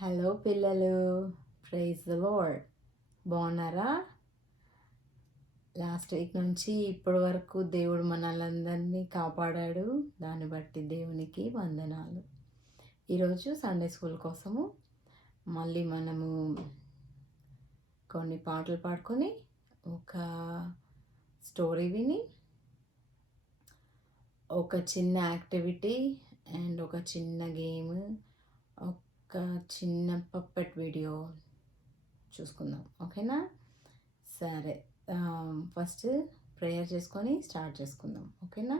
Hello పిల్లలు, praise the lord. బాగున్నారా? Last week నుంచి ఇప్పటి వరకు దేవుడు మనల్ని కాపాడాడు. దాన్ని బట్టి దేవునికి వందనాలు. ఈరోజు సండే స్కూల్ కోసము మళ్ళీ మనము కొన్ని పాటలు పాడుకొని ఒక స్టోరీ విని ఒక చిన్న యాక్టివిటీ అండ్ ఒక చిన్న గేమ్, ఒక చిన్న పప్పెట్ వీడియో చూసుకుందాం. ఓకేనా? సరే, ఫస్ట్ ప్రేయర్ చేసుకొని స్టార్ట్ చేసుకుందాం. ఓకేనా?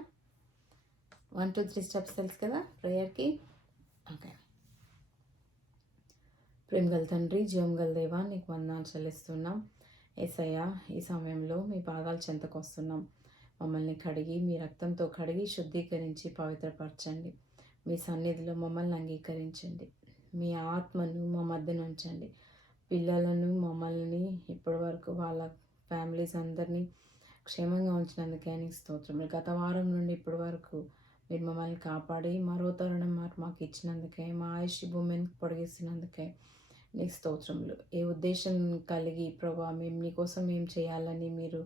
1 2 3 స్టెప్స్ తెలుసు కదా ప్రేయర్కి. ఓకే. ప్రేమగల తండ్రి, జీవంగల దేవా, నీకు వందనాలు చెల్లిస్తున్నాం. యేసయ్యా, ఈ సమయంలో మీ పాదాల చెంతకు వస్తున్నాం. మమ్మల్ని కడిగి, మీ రక్తంతో కడిగి శుద్ధీకరించి పవిత్రపరచండి. మీ సన్నిధిలో మమ్మల్ని అంగీకరించండి. మీ ఆత్మను మా మధ్యన ఉంచండి. పిల్లలను, మమ్మల్ని ఇప్పటి వరకు వాళ్ళ ఫ్యామిలీస్ అందరినీ క్షేమంగా ఉంచినందుకే నీకు స్తోత్రములు. గత వారం నుండి ఇప్పటి వరకు మీరు మమ్మల్ని కాపాడి మరో తరుణం మాకు ఇచ్చినందుకే, మా ఆయుష్ భూమిని పొడిగిస్తున్నందుకే నీకు స్తోత్రములు. ఏ ఉద్దేశం కలిగి ప్రభా మేము నీకోసం ఏం చేయాలని మీరు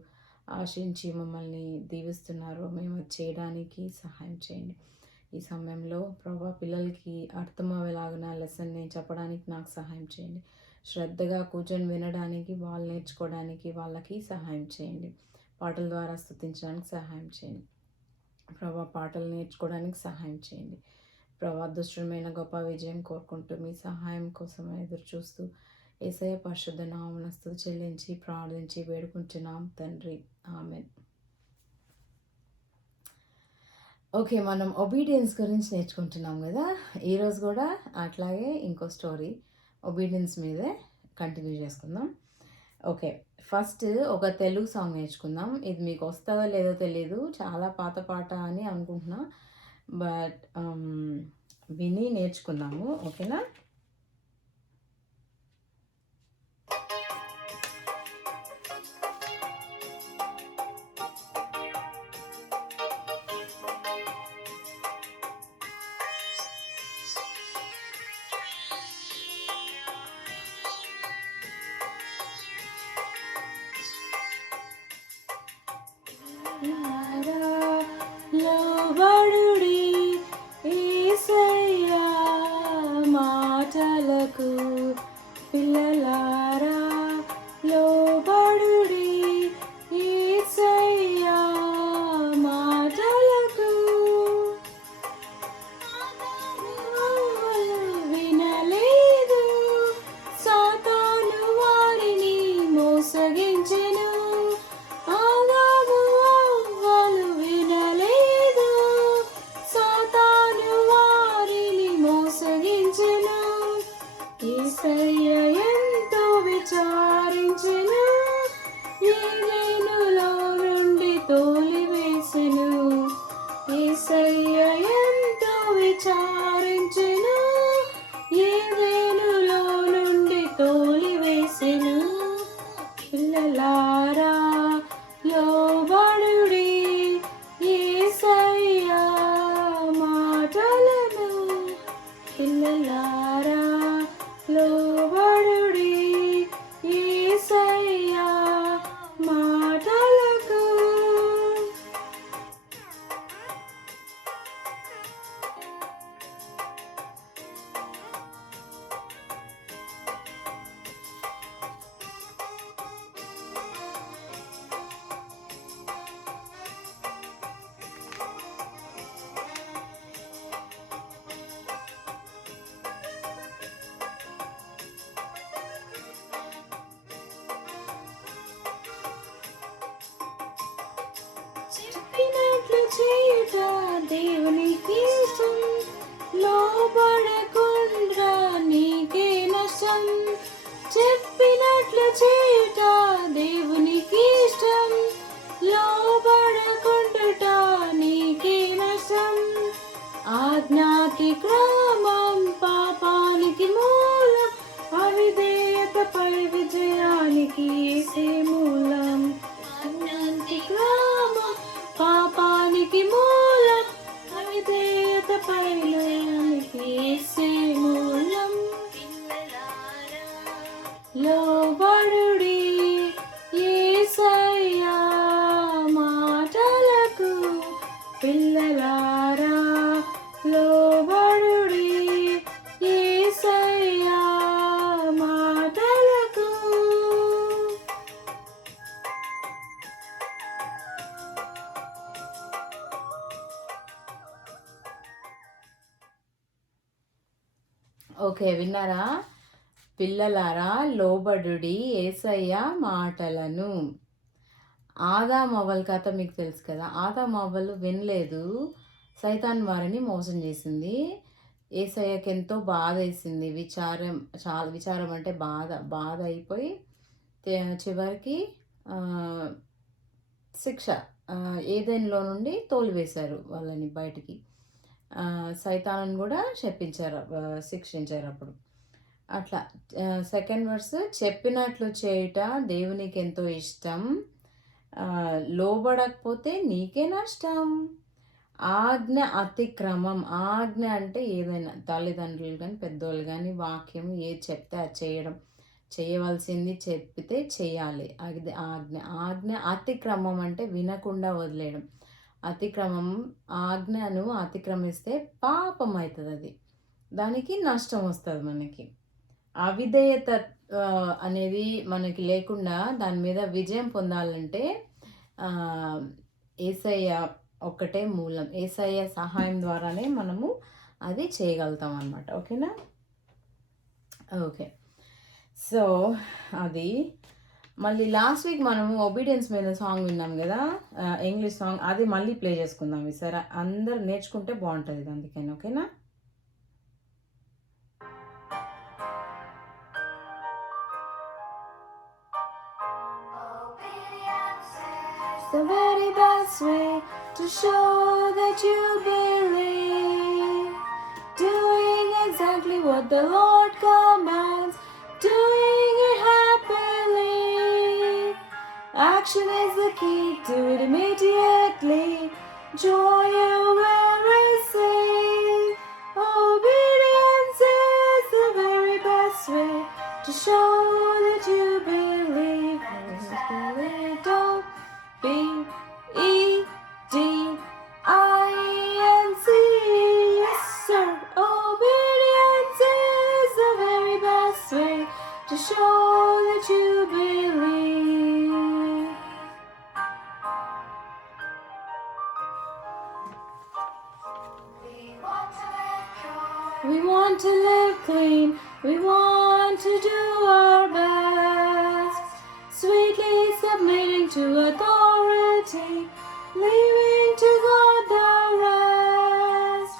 ఆశించి మమ్మల్ని దీవిస్తున్నారో మేము అది చేయడానికి సహాయం చేయండి. ఈ సమయంలో ప్రభా పిల్లలకి అర్థమయ్యేలాగా లెసన్ నేను చెప్పడానికి నాకు సహాయం చేయండి. శ్రద్ధగా కూర్చొని వినడానికి, వాళ్ళు నేర్చుకోవడానికి వాళ్ళకి సహాయం చేయండి. పాటల ద్వారా స్తుతించడానికి సహాయం చేయండి ప్రభా. పాటలు నేర్చుకోవడానికి సహాయం చేయండి ప్రభా. దుష్టమైన గొప్ప విజయం కోరుకుంటూ మీ సహాయం కోసం ఎదురు చూస్తూ యేసయ్య పరిశుద్ధ నామమున స్తుతి చెల్లించి ప్రార్థించి వేడుకుంటున్నాం తండ్రి. ఆమేన్. ఓకే, మనం ఒబీడియన్స్ గురించి నేర్చుకుంటున్నాం కదా. ఈరోజు కూడా అట్లాగే ఇంకో స్టోరీ ఒబీడియన్స్ మీదే కంటిన్యూ చేసుకుందాం. ఓకే, ఫస్ట్ ఒక తెలుగు సాంగ్ నేర్చుకుందాం. ఇది మీకు వస్తుందో లేదో తెలియదు, చాలా పాత పాట అని అనుకుంటున్నా, బట్ విని నేర్చుకుందాము. ఓకేనా? లోబడుడి యేసయ్యా మాటలకు, పిల్లలారా లోబడుడి యేసయ్యా మాటలకు. వినలేదు సాతాను వారిని మోసగించెను. యేసయ్య ఎంతో విచారించెను, ఏదెనులో నుండి తోలివేసెను. యేసయ్య ఎంతో విచారించెను, ఏదెనులో నుండి తోలివేసెను. పిల్లలారా లోబడుడి యేసయ్య మాటలను, పిల్లలారా లోబడుడి యేసయ్యా మాటలకు. చెప్పినట్లు చేయుట దేవునికి ఇష్టం, లోబడకుండా నీకే నష్టం. చెప్పినట్లు చేయుట దేవునికి ఇష్టం, లోబడకుండుట నీకే నష్టం. ఆజ్ఞాతిక్రమం పాపానికి మూలం, అవిధేయతపై విజయానికి యేసే మూలం. ఆజ్ఞాతిక్రమం పాపానికి మూలం, అవిధేయతపై లయానికి యేసే మూలం. లోబడుడి యేసయ్యా మాటలకు పిల్లలారా లోబడుడి యేసయ్యా మాటలకు. ఓకే, విన్నారా? పిల్లలారా లోబడుడి యేసయ్య మాటలను. ఆదాము అవ్వల కథ మీకు తెలుసు కదా. ఆదాము అవ్వలు వినలేదు, సైతాన్ వారిని మోసం చేసింది. యేసయ్యకి ఎంతో బాధ వేసింది, చాలా విచారం అంటే బాధ అయిపోయి చివరికి శిక్ష ఏదైనాలో నుండి తోలివేశారు వాళ్ళని బయటికి. సైతాను కూడా శిక్షించారు అప్పుడు. అట్లా సెకండ్ వర్స్, చెప్పినట్లు చేయుట దేవునికి ఎంతో ఇష్టం, లోబడకపోతే నీకే నష్టం. ఆజ్ఞ అతిక్రమం. ఆజ్ఞ అంటే ఏదైనా తల్లిదండ్రులు కానీ పెద్దోళ్ళు కానీ వాక్యం ఏది చెప్తే అది చేయడం, చేయవలసింది చెప్పితే చేయాలి, అది ఆజ్ఞ. ఆజ్ఞ అతిక్రమం అంటే వినకుండా వదిలేయడం. అతిక్రమం, ఆజ్ఞను అతిక్రమిస్తే పాపం అవుతుంది, అది దానికి నష్టం వస్తుంది మనకి. అవిధేయత అనేది మనకి లేకుండా దాని మీద విజయం పొందాలంటే యేసయ్య ఒక్కటే మూలం. యేసయ్య సహాయం ద్వారానే మనము అది చేయగలుగుతాం అన్నమాట. ఓకేనా? ఓకే, సో అది మళ్ళీ లాస్ట్ వీక్ మనము ఒబీడియన్స్ మీద సాంగ్ విన్నాం కదా, ఇంగ్లీష్ సాంగ్. అది మళ్ళీ ప్లే చేసుకుందాం ఈసారి. అందరు నేర్చుకుంటే బాగుంటుంది ఇది, అందుకని. ఓకేనా? The very best way to show that you believe, doing exactly what the Lord commands, doing it happily. Action is the key, do it immediately, joy you will receive. Obedience is the very best way to show that you believe. Don't B-E-D-I-N-C, yes sir. Obedience is the very best way to show that you believe. We want to live clean, we want to do our best, sweetly submitting to authority, leaving to God the rest,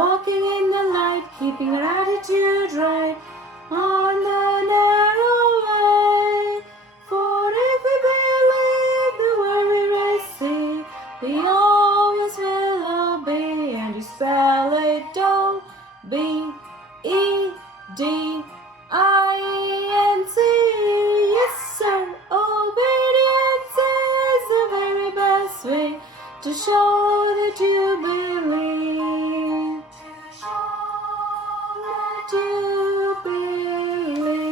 walking in the light, keeping our attitude right on the narrow way. For if we believe the word we receive, we always will obey. And you spell it, don't B-E-D-I-N-C, yes sir. Obedience is the very best way to show that you believe, that you believe.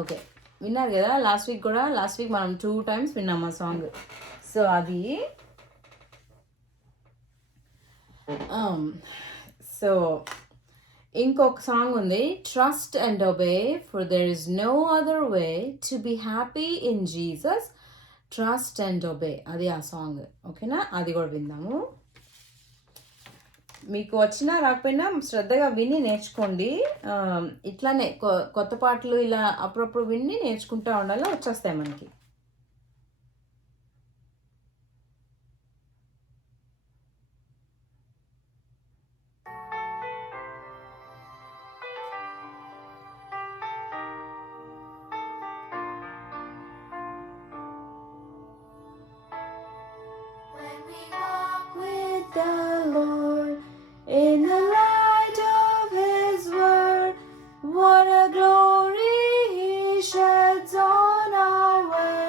Okay, విన్నారు కదా last week కూడా. Last week మనం 2 times విన్నాం ఆ song. So అది so ఇంకొక song ఉంది, trust and obey for there is no other way to be happy in Jesus, trust and obey, అది ఆ సాంగ్. ఓకేనా? అది కూడా విందాము. మీకు వచ్చినా రాకపోయినా శ్రద్ధగా విని నేర్చుకోండి. ఇట్లానే కొత్త పాటలు ఇలా అప్పుడప్పుడు విని నేర్చుకుంటూ ఉండాలి, వచ్చేస్తాయి మనకి. The Lord in the light of His word, what a glory He sheds on our way.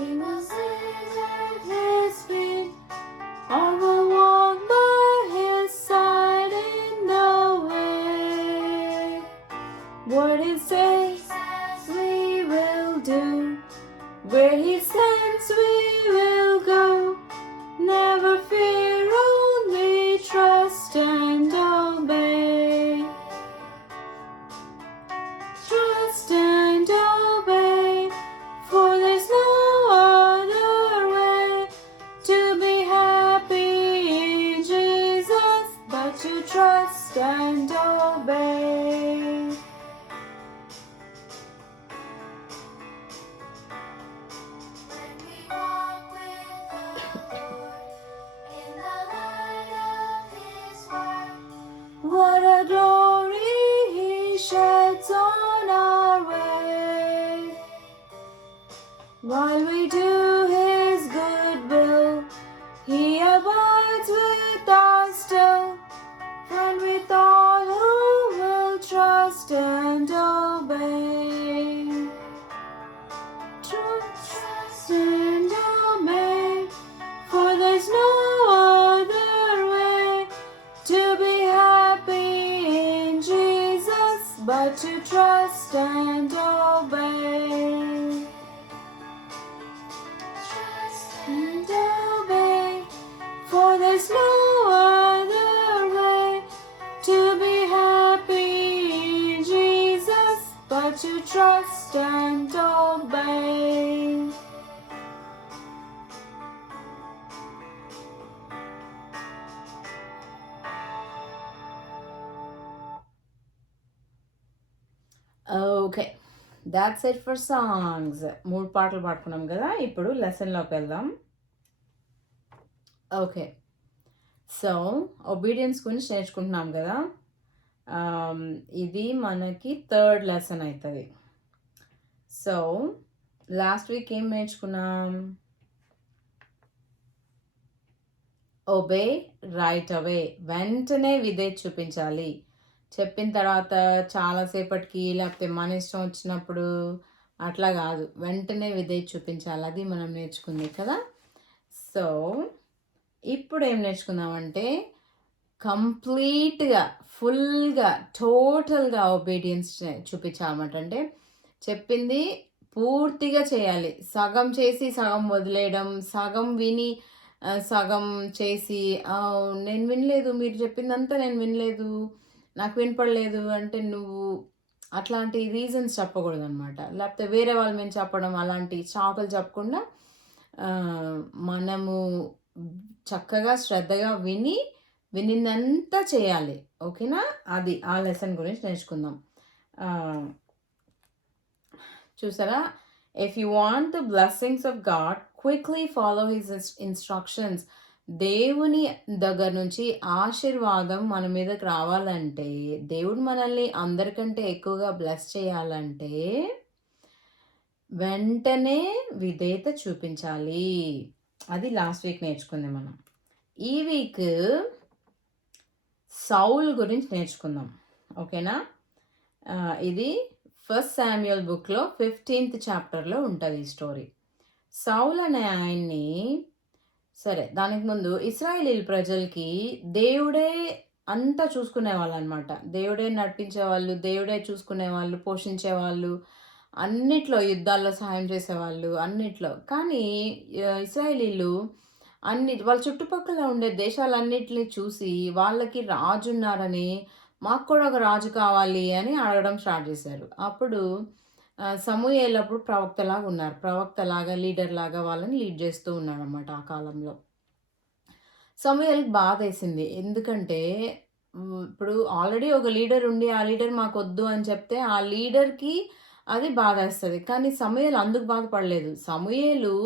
He will sit at his feet. I will walk by his side in the way. What he says we will do. Where he sends we will go. Never fear, only trust and obey. Trust and obey, for there's no other way to be happy in Jesus but to trust and obey. When we walk with the Lord in the light of His word, what a glory He sheds on our way. While we do His good will, He abides with us still. And with all who will trust and obey. Trust and obey, for there's no other way to be happy in Jesus but to trust and obey. Trust and obey, for there's no other way to be happy in Jesus but to trust and obey. Okay, that's it for songs. 3 పాటలు పాడుకున్నాం కదా, ఇప్పుడు లెసన్లోకి వెళ్దాం. Okay, so obedience గురించి నేర్చుకుంటున్నాం కదా. ఇది మనకి 3rd lesson అవుతుంది. సో లాస్ట్ వీక్ ఏం నేర్చుకున్నాం? ఒబే రైట్ అవే, వెంటనే విధేయత చూపించాలి. చెప్పిన తర్వాత చాలాసేపటికి లేకపోతే మన ఇష్టం వచ్చినప్పుడు అట్లా కాదు, వెంటనే విధేయత చూపించాలి. అది మనం నేర్చుకుంది కదా. సో ఇప్పుడు ఏం నేర్చుకుందామంటే కంప్లీట్గా, ఫుల్గా, టోటల్గా ఒబీడియన్స్ చూపించాలన్నమాట. అంటే చెప్పింది పూర్తిగా చేయాలి. సగం చేసి సగం వదిలేయడం, సగం విని సగం చేసి నేను వినలేదు, మీరు చెప్పిందంతా నేను వినలేదు, నాకు వినపడలేదు అంటే నువ్వు అట్లాంటి రీజన్స్ చెప్పకూడదు అనమాట. లేకపోతే వేరే వాళ్ళ మీద చెప్పడం, అలాంటి చాకులు చెప్పకుండా మనము చక్కగా శ్రద్ధగా వినిందంతా చేయాలి. ఓకేనా? అది ఆ లెసన్ గురించి నేర్చుకుందాం. చూసారా, if you want the blessings of God quickly follow his instructions. దేవుని దగ్గర నుంచి ఆశీర్వాదం మన మీదకి రావాలంటే, దేవుడు మనల్ని అందరికంటే ఎక్కువగా బ్లెస్ చేయాలంటే వెంటనే విధేయత చూపించాలి. అది లాస్ట్ వీక్ నేర్చుకుంది మనం. ఈ వీక్ సౌల్ గురించి నేర్చుకుందాం. ఓకేనా? ఇది 1 శామ్యూయల్ బుక్లో 15th చాప్టర్లో ఉంటుంది ఈ స్టోరీ. సౌల్ అనే ఆయన్ని, సరే దానికి ముందు ఇశ్రాయేలీల ప్రజలకి దేవుడే అంతా చూసుకునేవాళ్ళు అనమాట. దేవుడే నడిపించేవాళ్ళు, దేవుడే చూసుకునేవాళ్ళు, పోషించేవాళ్ళు, అన్నిట్లో యుద్ధాల్లో సహాయం చేసేవాళ్ళు, అన్నిట్లో. కానీ ఇశ్రాయేలీలు వాళ్ళ చుట్టుపక్కల ఉండే దేశాలన్నిటిని చూసి వాళ్ళకి రాజు ఉన్నారని, మాకు కూడా ఒక రాజు కావాలి అని అడగడం స్టార్ట్ చేశారు. అప్పుడు సమూయేలు అప్పుడు ప్రవక్తలాగా ఉన్నారు, ప్రవక్తలాగా లీడర్ లాగా వాళ్ళని లీడ్ చేస్తూ ఉన్నాడు అనమాట. ఆ కాలంలో సమూయేలుకి బాధ వేసింది. ఎందుకంటే ఇప్పుడు ఆల్రెడీ ఒక లీడర్ ఉండి ఆ లీడర్ మాకు వద్దు అని చెప్తే ఆ లీడర్కి అది బాధ వేస్తుంది. కానీ సమూయేలు అందుకు బాధపడలేదు. సమూయేలు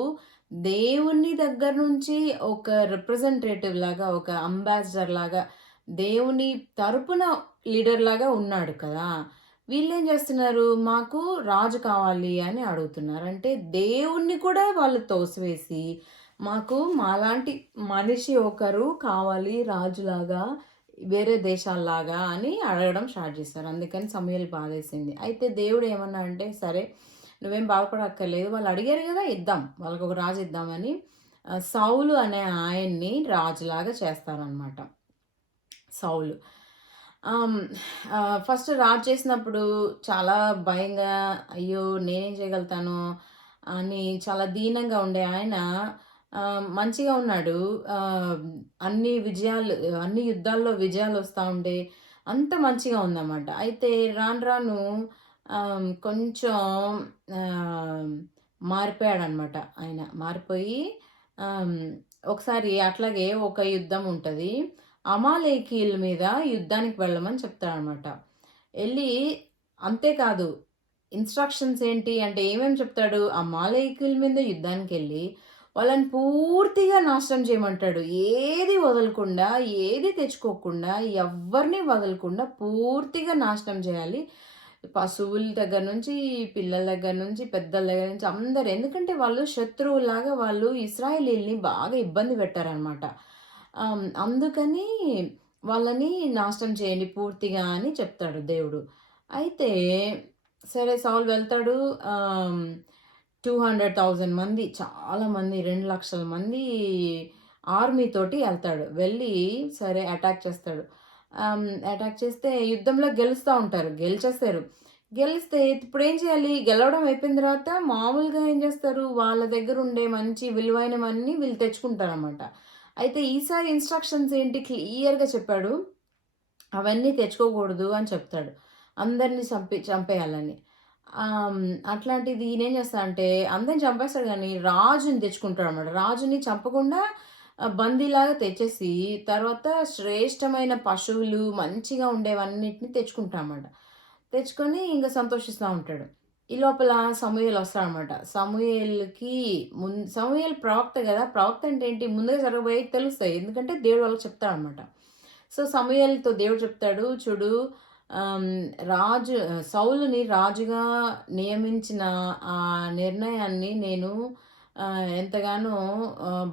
దేవుని దగ్గర నుంచి ఒక రిప్రజెంటేటివ్ లాగా, ఒక అంబాసిడర్ లాగా, దేవుని తరపున లీడర్ లాగా ఉన్నాడు కదా. వీళ్ళేం చేస్తున్నారు, మాకు రాజు కావాలి అని అడుగుతున్నారు. అంటే దేవుణ్ణి కూడా వాళ్ళు తోసివేసి మాకు మాలాంటి మనిషి ఒకరు కావాలి రాజులాగా, వేరే దేశాల్లాగా అని అడగడం స్టార్ట్ చేశారు. అందుకని సమూయేలు బాధేసింది. అయితే దేవుడు ఏమన్నా అంటే, సరే నువ్వేం బాధపడక్కర్లేదు. వాళ్ళు అడిగారు గదా! ఇద్దాం. వాళ్ళకొక రాజు ఇద్దామని సౌలు అనే ఆయన్ని రాజులాగా చేస్తారనమాట. సౌలు. ఆహ్, ఫస్ట్ రాజు చేసినప్పుడు చాలా భయంగా, అయ్యో! నేనేం చేయగలుగుతాను అని చాలా దీనంగా ఉండే ఆయన మంచిగా ఉన్నాడు. ఆహ్, అన్ని యుద్ధాల్లో విజయాలొస్తా ఉండే అంత మంచిగా ఉందన్నమాట. అయితే రాను రాను కొంచెం ఆహ్, మారిపోయాడనమాట ఆయన. మారిపోయి ఆహ్, ఒకసారి అట్లాగే ఒక యుద్ధం ఉంటది. అమాలేకీయుల మీద యుద్ధానికి వెళ్ళమని చెప్తాడనమాట. ఎళ్లి అంతేకాదు ఇన్‌స్ట్రక్షన్స్ ఏంటి అంటే ఏమేమి చెప్తాడు? అమాలేకీయుల మీద యుద్ధానికెళ్ళి వాళ్ళని పూర్తిగా నాశనం చేయమంటాడు. ఏది వదలకుండా, ఏది తెచ్చుకోకుండా, ఎవ్వరిని వదలకుండా పూర్తిగా నాశనం చేయాలి. పశువుల దగ్గర నుంచి, పిల్లల దగ్గర నుంచి, పెద్దల దగ్గర నుంచి అందరూ. ఎందుకంటే వాళ్ళు శత్రువులాగా వాళ్ళు ఇశ్రాయేలీయుల్ని బాగా ఇబ్బంది పెట్టారనమాట. అందుకని వాళ్ళని నాశనం చేయండి పూర్తిగా అని చెప్తాడు దేవుడు. అయితే సరే సౌలు వెళ్తాడు. 200,000 మంది చాలా మంది 2,00,000 మంది ఆర్మీ తోటి ఎళ్తాడు. వెళ్ళి సరే అటాక్ చేస్తాడు. అటాక్ చేస్తే యుద్ధంలో గెలుస్తా ఉంటారు. గెలిచేస్తారు. గెలిస్తే ఇప్పుడేం చేయాలి? గెలవడం అయిపోయిన తర్వాత మామూలుగా ఏం చేస్తారు? వాళ్ళ దగ్గర ఉండే మంచి విలువైనవన్నీ వీళ్ళు తెచ్చుకుంటారనమాట. అయితే ఈసారి ఇన్‌స్ట్రక్షన్స్ ఏంటి క్లియర్‌గా చెప్పాడు. అవన్నీ తెచ్చుకోకూడదు అని చెప్తాడు. అందరిని చంపేయాలని. అట్లాంటిది ఈయనేం చేస్తాడంటే అందరిని చంపేస్తాడు గానీ, రాజుని తెచ్చుకుంటాడనమాట. రాజుని చంపకుండా బందీలాగా తెచ్చేసి, తర్వాత శ్రేష్టమైన పశువులు, మంచిగా ఉండేవన్నిటిని తెచ్చుకుంటాడనమాట. తెచ్చుకొని ఇంక సంతోషిస్తా ఉంటాడు. ఈ లోపల సమూయేలు వస్తాడనమాట. సమూయేలు ప్రవక్త గదా! ప్రవక్త అంటే ఏంటి? ముందుగా జరగబోయేవి తెలుస్తాయి. ఎందుకంటే దేవుడు వాళ్ళకి చెప్తాడనమాట. సో, సమూయేలుతో దేవుడు చెప్తాడు, చూడు రాజు సౌలుని రాజుగా నియమించిన ఆ నిర్ణయాన్ని నేను ఎంతగానో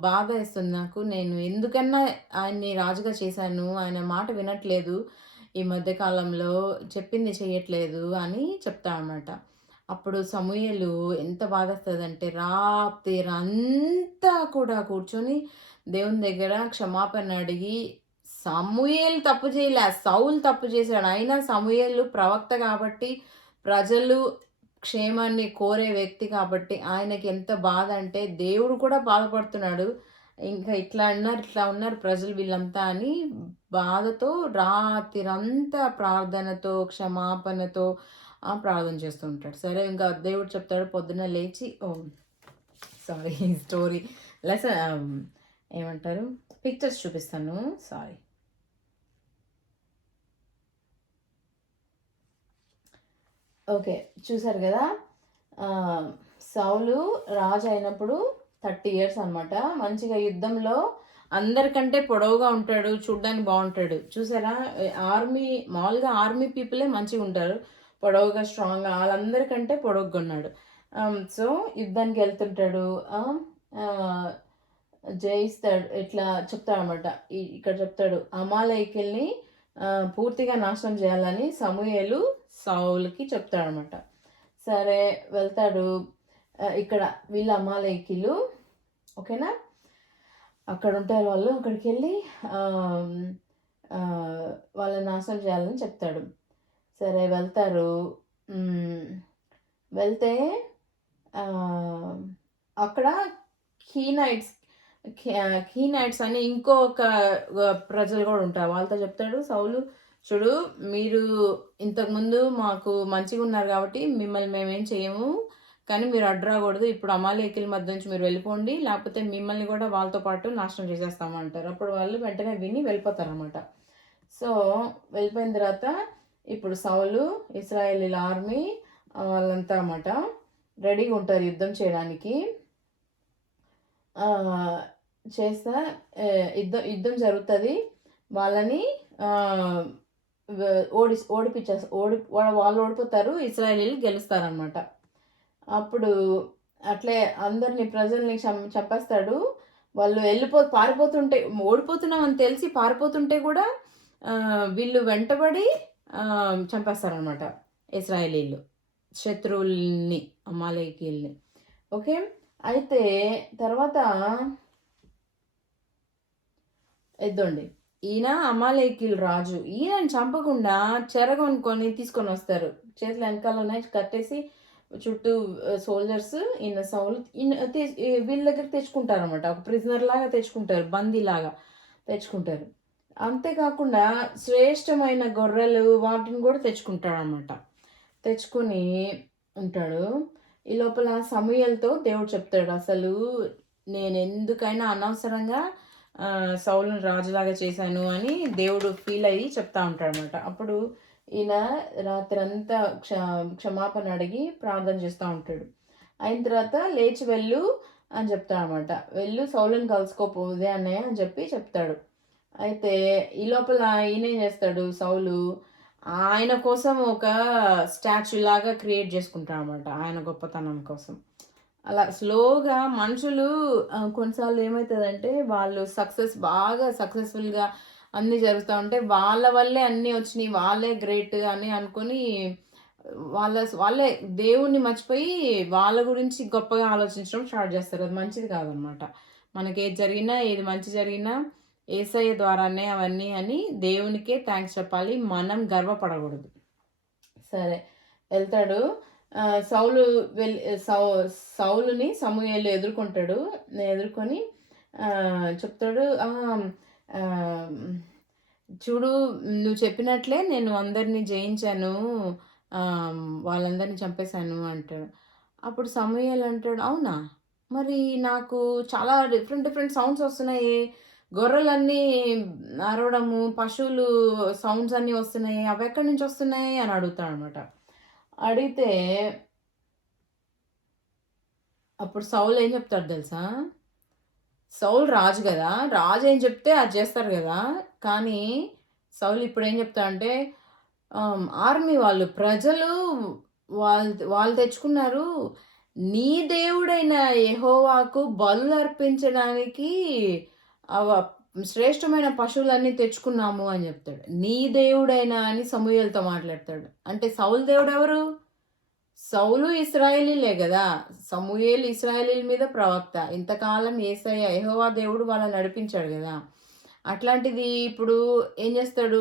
బాధేస్తుంది నాకు. నేను ఎందుకన్నా ఆయన్ని రాజుగా చేశాను. ఆయన మాట వినట్లేదు. ఈ మధ్య కాలంలో చెప్పింది చెయ్యట్లేదు అని చెప్తాడనమాట. అప్పుడు సమూయేలు ఎంత బాధేస్తదంటే రాత్రంతా కూడా కూర్చొని దేవుని దగ్గర క్షమాపణ అడిగి సమూయేలు తప్పు చేయలే. సౌలు తప్పు చేశాడు. అయినా సమూయేలు ప్రవక్త కాబట్టి, ప్రజలు క్షేమాన్ని కోరే వ్యక్తి కాబట్టి, ఆయనకి ఎంత బాధ అంటే, దేవుడు కూడా బాధపడుతున్నాడు. ఇంకా ఇట్లా ఉన్నారు ప్రజలు వీళ్ళంతా అని బాధతో రాత్రంతా ప్రార్థనతో, క్షమాపణతో ప్రార్థన చేస్తూ ఉంటాడు. సరే ఇంకా దేవుడు చెప్తాడు పొద్దున్న లేచి సారీ స్టోరీ లెసన్ ఏమంటారు? పిక్చర్స్ చూపిస్తాను. సారీ. ఓకే. చూసారు గదా! సౌలు రాజు అయినప్పుడు 30 ఇయర్స్ అనమాట. మంచిగా యుద్ధంలో అందరికంటే పొడవుగా ఉంటాడు. చూడ్డానికి బావుంటాడు. చూసారా? మామూలుగా ఆర్మీ పీపులే మంచిగుంటారు. పొడవుగా, స్ట్రాంగ్‌గా ఆళ్ళందరికంటే పొడుగ్గున్నాడు. సో, యుద్ధానికెళ్తుంటాడు. జయిస్తాడు. ఇట్లా చెప్తాడనమాట. ఇక్కడ చెప్తాడు. అమాలేకీయుల్ని పూర్తిగా నాశనం చేయాలని సమూయేలు సౌలుకి చెప్తాడనమాట. సరే వెళ్తాడు. ఇక్కడ వీళ్ళు అమాలేకీయులు. ఓకేనా? అక్కడుంటారు వాళ్ళు. అక్కడికెళ్ళి వాళ్ళని నాశనం చేయాలని చెప్తాడు. సరే వెళ్తారు. వెళ్తే అక్కడ కీనైట్స్ అని ఇంకొక ప్రజలు కూడా ఉంటారు. వాళ్ళతో చెప్తాడు సౌలు, చూడు మీరు ఇంతకుముందు మాకు మంచిగా ఉన్నారు కాబట్టి మిమ్మల్ని మేమేం చేయము. కానీ మీరు అడ్డు రాకూడదు. ఇప్పుడు అమాలేకీయుల మధ్య నుంచి మీరు వెళ్ళిపోండి. లేకపోతే మిమ్మల్ని కూడా వాళ్ళతో పాటు నాశనం చేసేస్తాము అంటారు. అప్పుడు వాళ్ళు వెంటనే విని వెళ్ళిపోతారనమాట. సో వెళ్ళిపోయిన తర్వాత ఇప్పుడు సౌలు, ఇశ్రాయేలీల ఆర్మీ వాళ్ళంతా అన్నమాట రెడీగా ఉంటారు యుద్ధం చేయడానికి. చేస్తా యుద్ధం జరుగుతుంది. వాళ్ళని వాళ్ళు ఓడిపోతారు. ఇశ్రాయేలీలు గెలుస్తారనమాట. అప్పుడు అట్లే అందరిని ప్రజల్ని చంపేస్తాడు. వాళ్ళు పారిపోతుంటే, ఓడిపోతున్నామని తెలిసి పారిపోతుంటే కూడా వీళ్ళు వెంటబడి చంపేస్తారనమాట ఇశ్రాయేలీలు. శత్రువుల్ని, అమాలేకీయుల్ని. ఓకే. అయితే తర్వాత ఇద్దండి. ఈయన అమాలేకీయుల రాజు. ఈయనని చంపకుండా చెరగొనుకొని తీసుకొనొస్తారు. చేతులు ఎనకాల ఉన్నాయి కట్టేసి చుట్టూ సోల్జర్స్ ఈయన సౌలు ఈయన వీళ్ళ దగ్గరికి తెచ్చుకుంటారనమాట. ఒక ప్రిజనర్ లాగా తెచ్చుకుంటారు. బందీలాగా తెచ్చుకుంటారు. అంతేకాకుండా శ్రేష్టమైన గొర్రెలు వాటిని కూడా తెచ్చుకుంటాడనమాట. తెచ్చుకొని ఉంటాడు. ఈ లోపల సమూయేలుతో దేవుడు చెప్తాడు, అసలు నేనెందుకైనా అనవసరంగా సౌలుని రాజులాగా చేశాను అని దేవుడు ఫీల్ అయ్యి చెప్తా ఉంటాడనమాట. అప్పుడు ఈయన రాత్రంతా క్షమాపణ అడిగి ప్రార్థన చేస్తూ ఉంటాడు. అయిన తర్వాత లేచి వెళ్ళు అని చెప్తాడనమాట. వెళ్ళు సౌలుని కలుసుకోపో ఉదయాన్నే అని చెప్తాడు. అయితే ఈ లోపల ఈయనేం చేస్తాడు సౌలు, ఆయన కోసం ఒక స్టాచ్యూ లాగా క్రియేట్ చేసుకుంటాడనమాట ఆయన గొప్పతనం కోసం. అలా స్లోగా మనుషులు కొన్నిసార్లు ఏమవుతుందంటే వాళ్ళు బాగా సక్సెస్ఫుల్గా అన్నీ జరుగుతూ ఉంటే వాళ్ళ వల్లే అన్నీ వచ్చినాయి, వాళ్ళే గ్రేట్ అని అనుకొని వాళ్ళే దేవుణ్ణి మర్చిపోయి వాళ్ళ గురించి గొప్పగా ఆలోచించడం స్టార్ట్ చేస్తారు. అది మంచిది కాదనమాట. మనకి ఏది జరిగినా ఏది మంచి జరిగినా యేసయ్య ద్వారానే అవన్నీ అని దేవునికే థ్యాంక్స్ చెప్పాలి. మనం గర్వపడకూడదు. సరే వెళ్తాడు. సౌలు సౌలుని సమూయేలు ఎదుర్కొంటాడు. ఎదుర్కొని చెప్తాడు, చూడు నువ్వు చెప్పినట్లే నేను అందరినీ జయించాను, వాళ్ళందరినీ చంపేశాను అంటాడు. అప్పుడు సమూయేలు అంటాడు, అవునా, మరి నాకు చాలా డిఫరెంట్ సౌండ్స్ వస్తున్నాయి, గొర్రెలన్నీ అరవడము, పశువులు సౌండ్స్ అన్నీ వస్తున్నాయి, అవి ఎక్కడి నుంచి వస్తున్నాయి అని అడుగుతాడు అనమాట. అడిగితే అప్పుడు సౌలు ఏం చెప్తాడు తెలుసా? సౌలు రాజు కదా, రాజు ఏం చెప్తే అది చేస్తారు కదా. కానీ సౌలు ఇప్పుడు ఏం చెప్తాడంటే, ఆర్మీ వాళ్ళు ప్రజలు వాళ్ళు తెచ్చుకున్నారు, నీ దేవుడైన యెహోవాకు బలులు అర్పించడానికి శ్రేష్టమైన పశువులన్నీ తెచ్చుకున్నాము అని చెప్తాడు. నీ దేవుడైనా అని సమూయేలుతో మాట్లాడతాడు. అంటే సౌలు దేవుడు ఎవరు? సౌలు ఇశ్రాయేలీలే కదా. సమూయేలు ఇశ్రాయేలీల మీద ప్రవక్త. ఇంతకాలం యేసయ్య యెహోవా దేవుడు వాళ్ళని నడిపించాడు కదా. అట్లాంటిది ఇప్పుడు ఏం చేస్తాడు,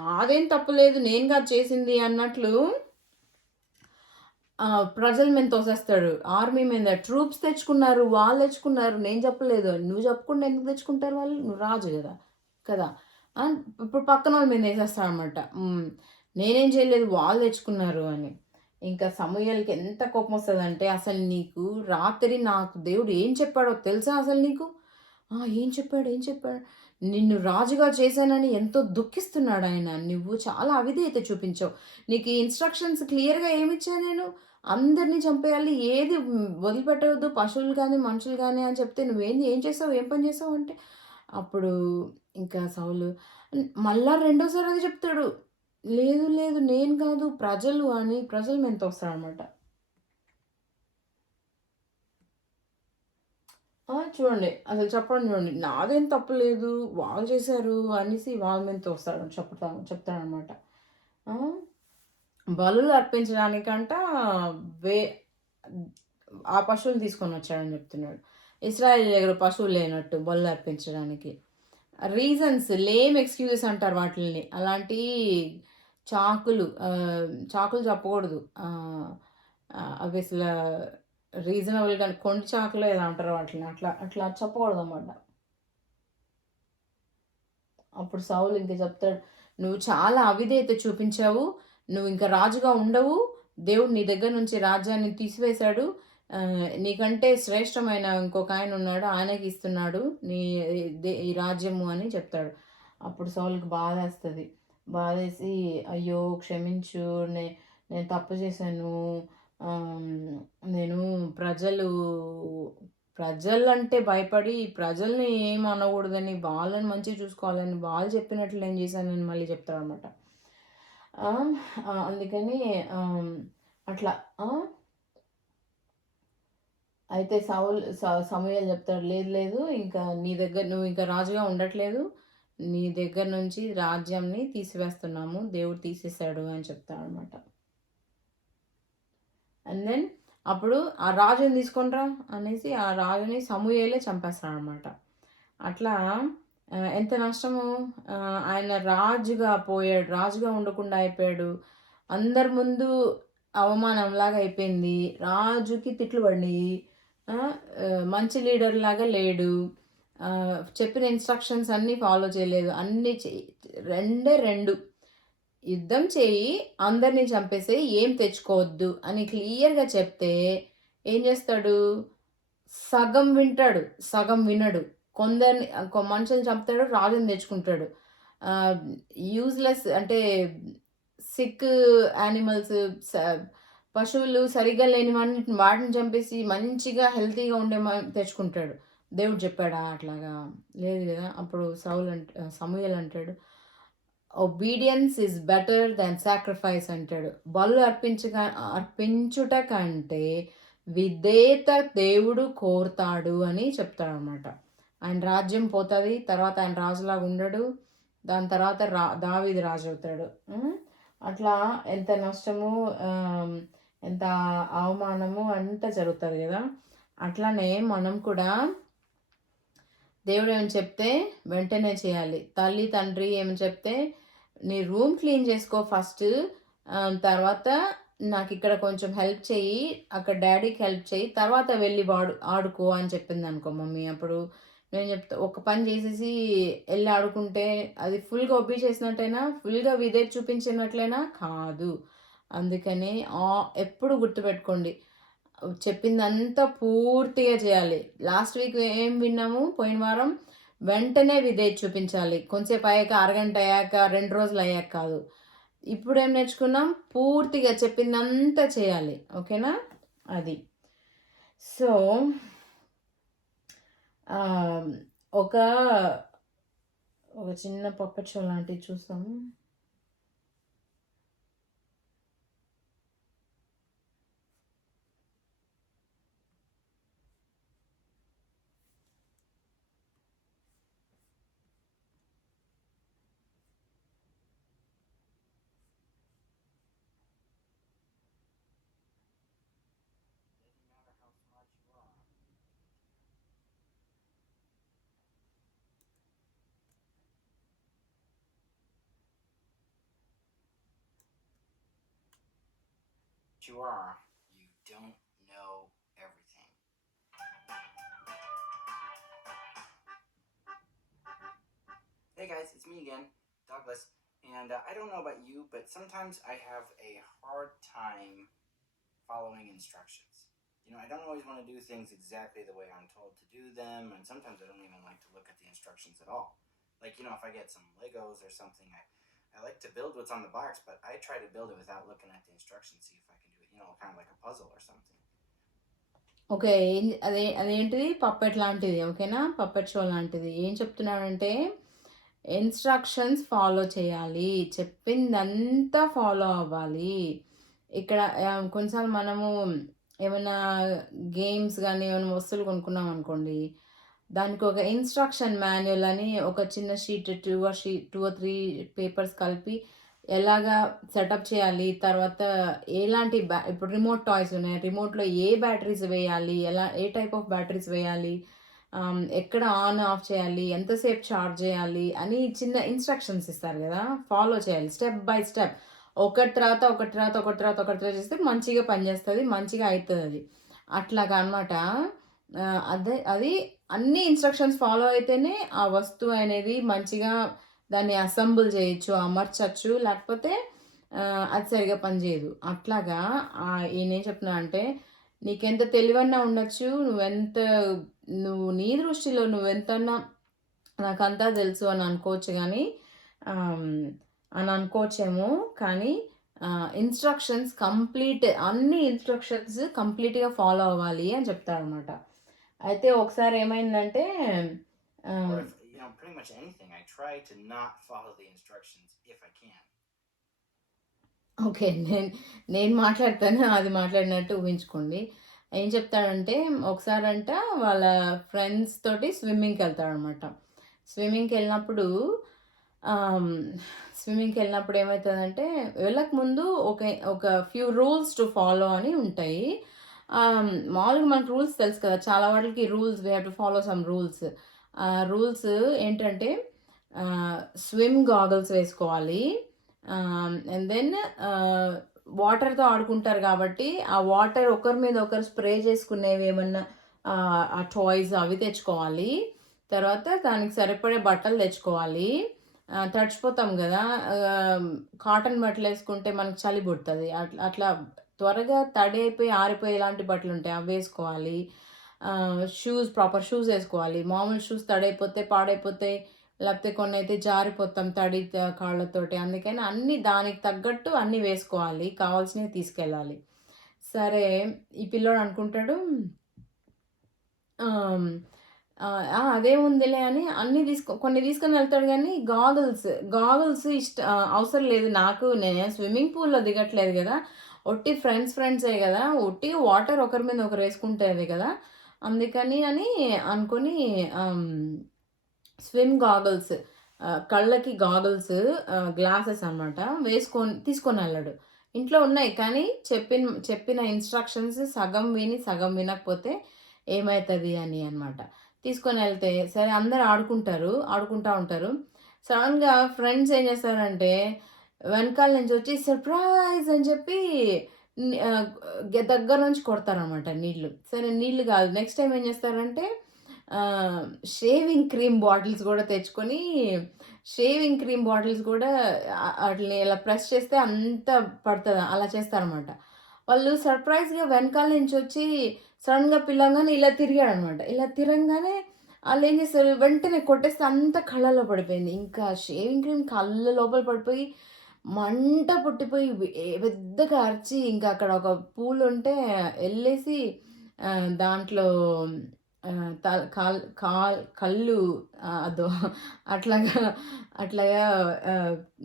నాదేం తప్పులేదు నేనుగా చేసింది అన్నట్లు ప్రజల మీద తోసేస్తాడు. ఆర్మీ మీద ట్రూప్స్ తెచ్చుకున్నారు, వాళ్ళు తెచ్చుకున్నారు, నేను చెప్పలేదు. నువ్వు చెప్పకుండా ఎందుకు తెచ్చుకుంటారు వాళ్ళు? నువ్వు రాజు కదా కదా. ఇప్పుడు పక్కన వాళ్ళ మీద వేసేస్తాడు అనమాట. నేనేం చేయలేదు వాళ్ళు తెచ్చుకున్నారు అని. ఇంకా సమూయేలుకి ఎంత కోపం వస్తుందంటే, అసలు నీకు రాత్రి నాకు దేవుడు ఏం చెప్పాడో తెలుసా అసలు నీకు? ఏం చెప్పాడు? నిన్ను రాజుగా చేశానని ఎంతో దుఃఖిస్తున్నాడు ఆయన. నువ్వు చాలా అవిధేయత చూపించావు. నీకు ఈ ఇన్స్ట్రక్షన్స్ క్లియర్‌గా ఏమిచ్చా నేను? అందరిని చంపేయాలి, ఏది వదిలిపెట్టవద్దు, పశువులు కానీ, మనుషులు కానీ అని చెప్తే ఏం చేసావు? ఏం పని చేసావు అంటే, అప్పుడు ఇంకా సౌలు మళ్ళా రెండోసారి అది చెప్తాడు. లేదు నేను కాదు ప్రజలు అని ప్రజల మీద తోస్తాడనమాట. చూడండి అసలు చెప్పడం చూడండి. నాదేం తప్పు లేదు, వాళ్ళు చేశారు అనేసి వాళ్ళ మీద తోస్తాడు చెప్తాడనమాట. బలులు అర్పించడానికంట వే ఆ పశువులు తీసుకొని వచ్చాడని చెప్తున్నాడు. ఇశ్రాయేల్ దగ్గర పశువులు లేనట్టు బలులు అర్పించడానికి. రీజన్స్ లేమ్ ఎక్స్‌క్యూజెస్ అంటారు వాటిల్ని. అలాంటి చాకులు చెప్పకూడదు. అవి అసల రీజనబుల్‌గా కొండి చాకులో ఏదో అంటారు వాటిని. అట్లా చెప్పకూడదనమాట. అప్పుడు సౌలు ఇంక చెప్తాడు, నువ్వు చాలా అవిధేయత చూపించావు, నువ్వు ఇంకా రాజుగా ఉండవు, దేవుడు నీ దగ్గర నుంచి రాజ్యాన్ని తీసివేశాడు, నీకంటే శ్రేష్టమైన ఇంకొక ఆయన ఉన్నాడు, ఆయనకి ఇస్తున్నాడు ఈ రాజ్యము అని చెప్తాడు. అప్పుడు సౌలుకి బాధేస్తుంది. బాధేసి అయ్యో క్షమించు, నేను తప్పు చేశాను, నేను ప్రజలంటే భయపడి ప్రజల్ని ఏం అనకూడదని, వాళ్ళని మంచిగా చూసుకోవాలని వాళ్ళు చెప్పినట్లు నేను చేశానని మళ్ళీ చెప్తాడనమాట. అందుకని అట్లా. అయితే సమూయేలు చెప్తాడు, లేదు ఇంకా నువ్వు ఇంకా రాజుగా ఉండట్లేదు, నీ దగ్గర నుంచి రాజ్యంని తీసివేస్తున్నాము, దేవుడు తీసేశాడు అని చెప్తాడనమాట. అండ్ దెన్ అప్పుడు ఆ రాజుని తీసుకొనిరా అనేసి ఆ రాజుని సమూయేలే చంపేస్తాడనమాట. అట్లా ఎంత నష్టము. ఆయన రాజుగా పోయాడు. రాజుగా ఉండకుండా అయిపోయాడు. అందరి ముందు అవమానంలాగా అయిపోయింది. రాజుకి తిట్లు పడినాయి. మంచి లీడర్ లాగా లేడు. చెప్పిన ఇన్స్ట్రక్షన్స్ అన్నీ ఫాలో చేయలేదు. అన్నీ రెండే రెండు. యుద్ధం చేయి, అందరినీ చంపేసేయి, ఏం తెచ్చుకోవద్దు అని క్లియర్‌గా చెప్తే ఏం చేస్తాడు? సగం వింటాడు, సగం వినడు. కొందరిని మనుషుల్ని చంపుతాడు, రాజుని తెచ్చుకుంటాడు. యూజ్‌లెస్ అంటే సిక్ యానిమల్స్ పశువులు సరిగ్గా లేని వాటిని చంపేసి మంచిగా హెల్తీగా ఉండే తెచ్చుకుంటాడు. దేవుడు చెప్పాడా అట్లాగా? లేదు కదా! అప్పుడు సమూయేలు అంటాడు, obedience is better than sacrifice అంటాడు. బలు అర్పించుట కంటే విధేయత దేవుడు కోరుతాడు అని చెప్తాడనమాట. ఆయన రాజ్యం పోతుంది, తర్వాత ఆయన రాజులాగా ఉండడు, దాని తర్వాత దావీదు రాజు అవుతాడు. అట్లా ఎంత నష్టము, ఎంత అవమానము అంతా జరుగుతుంది కదా. అట్లానే మనం కూడా దేవుడు ఏమని చెప్తే వెంటనే చేయాలి. తల్లి తండ్రి ఏమని చెప్తే నీ రూమ్ క్లీన్ చేసుకో ఫస్ట్, తర్వాత నాకు ఇక్కడ కొంచెం హెల్ప్ చెయ్యి, అక్కడ డాడీకి హెల్ప్ చెయ్యి, తర్వాత వెళ్ళి ఆడుకో అని చెప్పింది అనుకో మమ్మీ. అప్పుడు నేను చెప్తా, ఒక పని చేసేసి వెళ్ళి ఆడుకుంటే అది ఫుల్గా ఒబ్బి చేసినట్టయినా, ఫుల్గా విధేయత చూపించినట్లయినా కాదు. అందుకని ఎప్పుడు గుర్తుపెట్టుకోండి, చెప్పిందంతా పూర్తిగా చేయాలి. లాస్ట్ వీక్ ఏం విన్నాము? పోయిన వారం వెంటనే విధేయత చూపించాలి. కొంచెంసేపు అయ్యాక, అరగంట అయ్యాక, 2 రోజులు అయ్యాక కాదు. ఇప్పుడు ఏం నేర్చుకున్నాం? పూర్తిగా చెప్పిందంతా చేయాలి. ఓకేనా? అది. సో ఒక చిన్న పప్పెట్ షో లాంటివి చూస్తాము. You are, you don't know everything. Hey guys, it's me again, Douglas, and I don't know about you, but sometimes I have a hard time following instructions. I don't always want to do things exactly the way I'm told to do them, and sometimes I don't even like to look at the instructions at all. Like, if I get some Legos or something, I like to build what's on the box, but I try to build it without looking at the instructions, see if I can do it, kind of like a puzzle or something. Okay. అదేంటిది puppet లాంటిది. ఓకేనా? Puppet show లాంటిది. ఏం చెప్తున్నాడంటే instructions follow చేయాలి. చెప్పిందంతా follow అవ్వాలి. ఇక్కడ కొన్నిసార్లు మనము ఏమైనా గేమ్స్ కానీ ఏమైనా వస్తువులు కొనుక్కున్నాం అనుకోండి, దానికి ఒక ఇన్స్ట్రక్షన్ మాన్యువల్ అని ఒక చిన్న షీట్ 2 or 3 పేపర్స్ కలిపి ఎలాగా సెటప్ చేయాలి, తర్వాత ఎలాంటి ఇప్పుడు రిమోట్ టాయ్స్ ఉన్నాయి, రిమోట్లో ఏ బ్యాటరీస్ వేయాలి, ఏ టైప్ ఆఫ్ బ్యాటరీస్ వేయాలి, ఎక్కడ ఆన్ ఆఫ్ చేయాలి, ఎంతసేపు ఛార్జ్ చేయాలి అని చిన్న ఇన్స్ట్రక్షన్స్ ఇస్తారు కదా, ఫాలో చేయాలి స్టెప్ బై స్టెప్. ఒకటి తర్వాత చేస్తే మంచిగా పనిచేస్తుంది, మంచిగా అవుతుంది అది. అట్లాగా అనమాట. అది అన్ని ఇన్స్ట్రక్షన్స్ ఫాలో అయితేనే ఆ వస్తువు అనేది మంచిగా దాన్ని అసెంబుల్ చేయొచ్చు, అమర్చచ్చు, లేకపోతే అది సరిగా పనిచేయదు. అట్లాగా ఈయనేం చెప్తున్నా అంటే, నీకెంత తెలివన్నా ఉండొచ్చు, నువ్వు నీ దృష్టిలో నువ్వెంతన్నా నాకంతా తెలుసు అని అనుకోవచ్చు, కానీ అనుకోవచ్చేమో, కానీ ఇన్స్ట్రక్షన్స్ అన్ని ఇన్స్ట్రక్షన్స్ కంప్లీట్గా ఫాలో అవ్వాలి అని చెప్తారనమాట. అయితే ఒకసారి ఏమైందంటే pretty much anything, I try to not follow the instructions if I can. Okay. నేను మాట్లాడతాను, అది మాట్లాడినట్టు ఊహించుకోండి. ఏం చెప్తాడంటే, ఒకసారంట వాళ్ళ ఫ్రెండ్స్ తోటి స్విమ్మింగ్‌కి వెళ్తాడనమాట. స్విమ్మింగ్‌కి వెళ్ళినప్పుడు స్విమ్మింగ్కి వెళ్ళినప్పుడు ఏమవుతుందంటే వెళ్ళకముందు ఒక ఫ్యూ రూల్స్ టు ఫాలో అని ఉంటాయి. మామూలుగా మనకు రూల్స్ తెలుసు కదా, చాలా వాటికి rules we have to follow some rules. Rules ఏంటంటే స్విమ్ గాగల్స్ వేసుకోవాలి. అండ్ దెన్ వాటర్తో ఆడుకుంటారు కాబట్టి ఆ వాటర్ ఒకరి మీద ఒకరు స్ప్రే చేసుకునేవి ఏమన్నా ఆ టాయ్స్ అవి తెచ్చుకోవాలి. తర్వాత దానికి సరిపడే బట్టలు తెచ్చుకోవాలి. తడిచిపోతాం కదా, కాటన్ బట్టలు వేసుకుంటే మనకు చలి పుడుతుంది. అట్లా త్వరగా తడి అయిపోయి ఆరిపోయి ఎలాంటి బట్టలు ఉంటాయి అవి వేసుకోవాలి. షూస్, ప్రాపర్ షూస్ వేసుకోవాలి. మామూలు షూస్ తడైపోతే పాడైపోతాయి, లేకపోతే కొన్ని అయితే జారిపోతాం తడి కాళ్ళతోటి. అందుకని అన్నీ దానికి తగ్గట్టు అన్నీ వేసుకోవాలి, కావాల్సినవి తీసుకెళ్ళాలి. సరే, ఈ పిల్లోడు అనుకుంటాడు అదేముందిలే అని అన్నీ కొన్ని తీసుకొని వెళ్తాడు, కానీ గాగుల్స్ అవసరం లేదు నాకు, నేను స్విమ్మింగ్ పూల్లో దిగట్లేదు కదా, ఒట్టి ఫ్రెండ్సే కదా, ఒట్టి వాటర్ ఒకరి మీద ఒకరు వేసుకుంటేది కదా, అందుకని అని అనుకొని స్విమ్ గాగల్స్, కళ్ళకి గాగల్స్, గ్లాసెస్ అనమాట తీసుకొని వెళ్ళాడు. ఇంట్లో ఉన్నాయి, కానీ చెప్పిన ఇన్స్ట్రక్షన్స్ సగం విని సగం వినకపోతే ఏమవుతుంది అని అనమాట. తీసుకొని వెళ్తే సరే అందరు ఆడుకుంటూ ఉంటారు. సడన్గా ఫ్రెండ్స్ ఏం చేస్తారంటే వెనకాల నుంచి వచ్చి సర్ప్రైజ్ అని చెప్పి దగ్గర నుంచి కొడతారనమాట నీళ్ళు. సరే, నీళ్ళు కాదు, నెక్స్ట్ టైం ఏం చేస్తారంటే షేవింగ్ క్రీమ్ బాటిల్స్ కూడా తెచ్చుకొని వాటిని ఇలా ప్రెస్ చేస్తే అంత పడుతుంది, అలా చేస్తారనమాట. వాళ్ళు సర్ప్రైజ్గా వెనకాల నుంచి వచ్చి సడన్గా పిల్లగానే ఇలా తిరిగాడనమాట. ఇలా తిరగగానే వాళ్ళు ఏం చేస్తారు, వెంటనే కొట్టేస్తే అంత కళ్ళలో పడిపోయింది. ఇంకా షేవింగ్ క్రీమ్ కళ్ళ లోపల పడిపోయి మంట పుట్టిపోయి పెద్దగా అరిచి, ఇంకా అక్కడ ఒక పూలు ఉంటే వెళ్ళేసి దాంట్లో కళ్ళు అదో అట్లాగా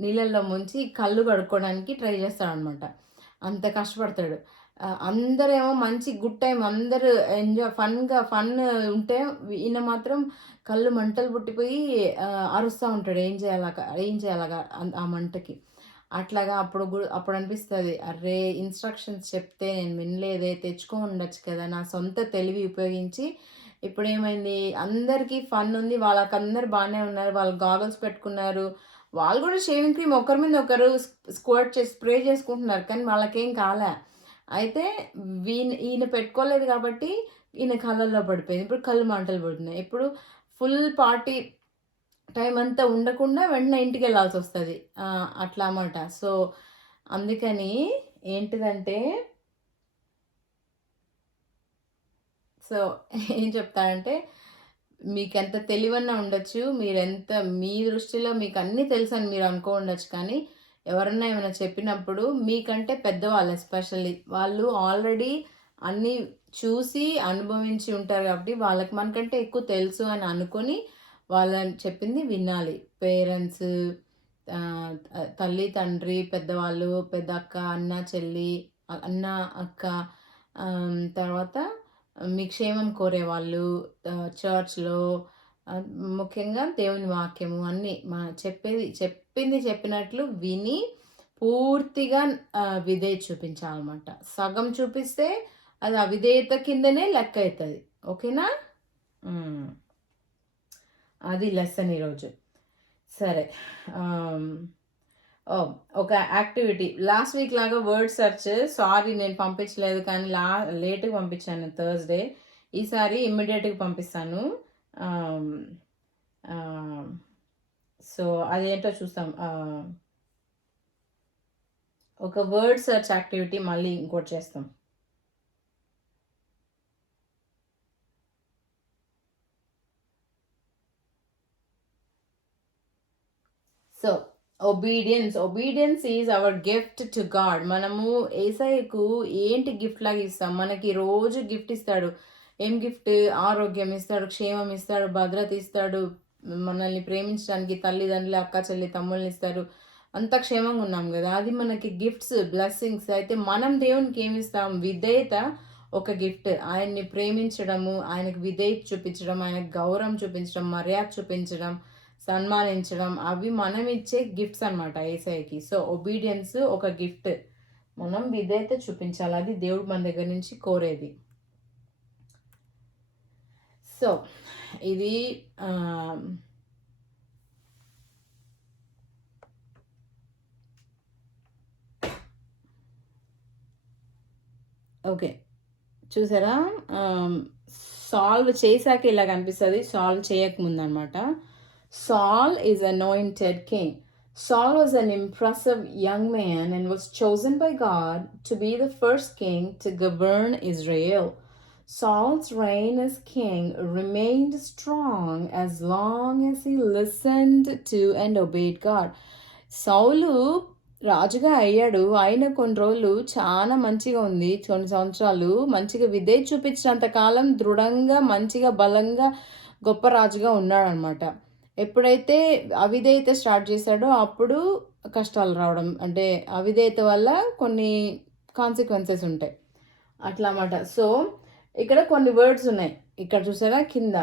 నీళ్ళల్లో ముంచి కళ్ళు కడుక్కోవడానికి ట్రై చేస్తాడనమాట. అంత కష్టపడతాడు. అందరేమో మంచి గుడ్ టైం, అందరూ ఎంజాయ్ ఫన్ ఉంటే ఈయన మాత్రం కళ్ళు మంటలు పుట్టిపోయి అరుస్తూ ఉంటాడు, ఏం చేయాలగా ఆ మంటకి. అట్లాగా అప్పుడు అనిపిస్తుంది, అరే ఇన్స్ట్రక్షన్స్ చెప్తే నేను వినలేదే, తెచ్చుకో ఉండొచ్చు కదా, నా సొంత తెలివి ఉపయోగించి. ఇప్పుడు ఏమైంది, అందరికీ ఫన్ ఉంది, వాళ్ళకందరు బాగానే ఉన్నారు, వాళ్ళు గాగల్స్ పెట్టుకున్నారు, వాళ్ళు కూడా షేవింగ్ క్రీమ్ ఒకరి మీద ఒకరు స్ప్రే చేసుకుంటున్నారు, కానీ వాళ్ళకేం కాలే. అయితే ఈయన పెట్టుకోలేదు కాబట్టి ఈయన కళ్ళల్లో పడిపోయింది. ఇప్పుడు కళ్ళు మంటలు పడుతున్నాయి. ఇప్పుడు ఫుల్ పార్టీ టైం అంతా ఉండకుండా వెంటనే ఇంటికి వెళ్ళాల్సి వస్తుంది, అట్లా అన్నమాట. సో అందుకని ఏంటిదంటే ఏం చెప్తానంటే, మీకెంత తెలివన్నా ఉండొచ్చు, మీ దృష్టిలో మీకు అన్నీ తెలుసు అని మీరు అనుకో ఉండొచ్చు, కానీ ఎవరన్నా ఏమైనా చెప్పినప్పుడు మీకంటే పెద్దవాళ్ళు ఎస్పెషల్లీ వాళ్ళు ఆల్రెడీ అన్నీ చూసి అనుభవించి ఉంటారు కాబట్టి వాళ్ళకి మనకంటే ఎక్కువ తెలుసు అని అనుకొని వాళ్ళని చెప్పింది వినాలి. పేరెంట్స్, తల్లి తండ్రి, పెద్దవాళ్ళు, పెద్ద అక్క, అన్న చెల్లి, అన్న అక్క, తర్వాత మీ క్షేమం కోరేవాళ్ళు, చర్చ్లో ముఖ్యంగా దేవుని వాక్యము అన్నీ చెప్పింది చెప్పినట్లు విని పూర్తిగా విధేయత చూపించాలన్నమాట. సగం చూపిస్తే అది అవిధేయత కిందనే లెక్క అవుతుంది. ఓకేనా? అది లెసన్ ఈరోజు. సరే, ఒక యాక్టివిటీ లాస్ట్ వీక్ లాగా వర్డ్ సెర్చ్, సారీ నేను పంపించలేదు, కానీ లేట్గా పంపించాను థర్స్డే. ఈసారి ఇమ్మీడియట్గా పంపిస్తాను. సో అదేంటో చూస్తాం. ఒక వర్డ్ సెర్చ్ యాక్టివిటీ మళ్ళీ ఇంకోటి చేస్తాం. So obedience is our gift to God. మనము యేసయ్యకు ఏంటి గిఫ్ట్ లాగా ఇస్తాం? మనకి రోజు గిఫ్ట్ ఇస్తాడు. ఏం గిఫ్ట్? ఆరోగ్యం ఇస్తాడు, క్షేమం ఇస్తాడు, భద్రత ఇస్తాడు, మనల్ని ప్రేమించడానికి తల్లిదండ్రులు, అక్క చెల్లి, తమ్ముళ్ళని ఇస్తారు. అంత క్షేమంగా ఉన్నాం కదా, అది మనకి గిఫ్ట్స్, బ్లెస్సింగ్స్. అయితే మనం దేవునికి ఏమి ఇస్తాం? విధేయత ఒక గిఫ్ట్. ఆయన్ని ప్రేమించడము, ఆయనకు విధేయత చూపించడం, ఆయనకు గౌరవం చూపించడం, మర్యాద చూపించడం, సన్మానించడం అవి మనం ఇచ్చే గిఫ్ట్స్ అనమాట యేసయ్యకి. సో ఒబీడియన్స్ ఒక గిఫ్ట్. మనం విధేయత చూపించాలి. అది దేవుడు మన దగ్గర నుంచి కోరేది. సో ఇది ఓకే. చూసారా? సాల్వ్ చేశాక ఇలా కనిపిస్తది. Solve చేయకముందనమాట. Saul is anointed king. Saul was an impressive young man and was chosen by God to be the first king to govern Israel. Saul's reign as king remained strong as long as he listened to and obeyed God. సౌలు రాజుగా అయ్యాడు. ఆయన కొన్ని రోజులు చాలా మంచిగా ఉంది. కొన్ని సంవత్సరాలు మంచిగా విధేయత చూపించినంత కాలం దృఢంగా, మంచిగా, బలంగా గొప్ప రాజుగా ఉన్నాడనమాట. ఎప్పుడైతే అవిధేయత స్టార్ట్ చేశాడో అప్పుడు కష్టాలు రావడం, అంటే అవిధేయత వల్ల కొన్ని కాన్సిక్వెన్సెస్ ఉంటాయి అట్లా అన్నమాట. సో ఇక్కడ కొన్ని వర్డ్స్ ఉన్నాయి. ఇక్కడ చూసారా కింద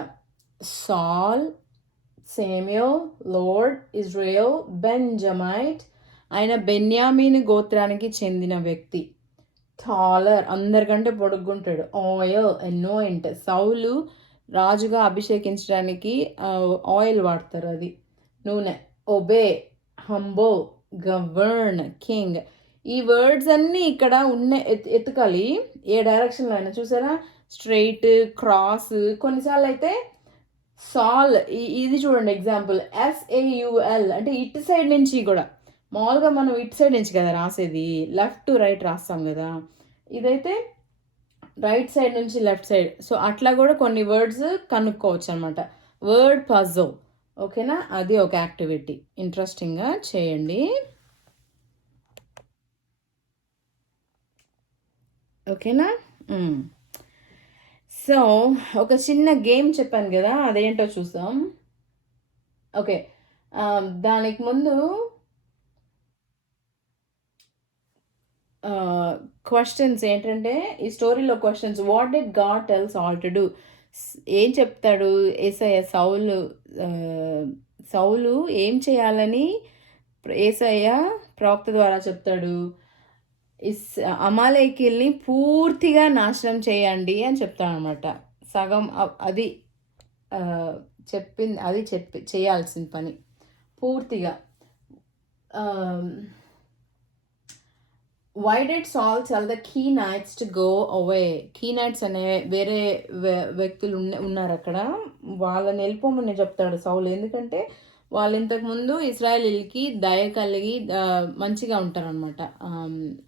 సాల్, సేమ్యుయల్, లార్డ్, ఇజ్రాయెల్, బెంజమైట్. ఆయన బెన్యామీను గోత్రానికి చెందిన వ్యక్తి. టాలర్, అందరికంటే పొడుగుంటాడు. Oil, anoint. సౌలు రాజుగా అభిషేకించడానికి ఆయిల్ వాడతారు, అది నూనె. Obey, humble, govern, king. ఈ వర్డ్స్ అన్నీ ఇక్కడ ఉన్న ఎత్తుకాలి ఏ డైరెక్షన్లో అయినా. చూసారా? Straight, cross. కొన్నిసార్లు అయితే సాల్, ఇది చూడండి ఎగ్జాంపుల్. SAUL అంటే ఇటు సైడ్ నుంచి కూడా. మామూలుగా మనం ఇటు సైడ్ నుంచి కదా రాసేది, లెఫ్ట్ టు రైట్ రాస్తాం కదా. ఇదైతే రైట్ సైడ్ నుంచి లెఫ్ట్ సైడ్. సో అట్లా కూడా కొన్ని వర్డ్స్ కనుక్కోవచ్చు అనమాట. Word puzzle. ఓకేనా? అది ఒక యాక్టివిటీ. ఇంట్రెస్టింగ్గా చేయండి. ఓకేనా? సో ఒక చిన్న గేమ్ చెప్పాను కదా, అదేంటో చూద్దాం. ఓకే, దానికి ముందు క్వశ్చన్స్ ఏంటంటే, ఈ స్టోరీలో questions. What did God tell సాల్ టు డూ? ఏం చెప్తాడు యేసయ్య సౌలు ఏం చేయాలని యేసయ్య ప్రవక్త ద్వారా చెప్తాడు? అమాలేకీల్ని పూర్తిగా నాశనం చేయండి అని చెప్తాడనమాట. సగం అది చెప్పింది, అది చేయాల్సిన పని పూర్తిగా. Why did Saul tell the Kenites to go away? Kenites అనే వేరే వ్యక్తులు ఉన్నారు అక్కడ, వాళ్ళని వెళ్ళిపోమని చెప్తాడు సౌలు. ఎందుకంటే వాళ్ళు ఇంతకుముందు ఇశ్రాయేలీలకి దయ కలిగి మంచిగా ఉంటారనమాట.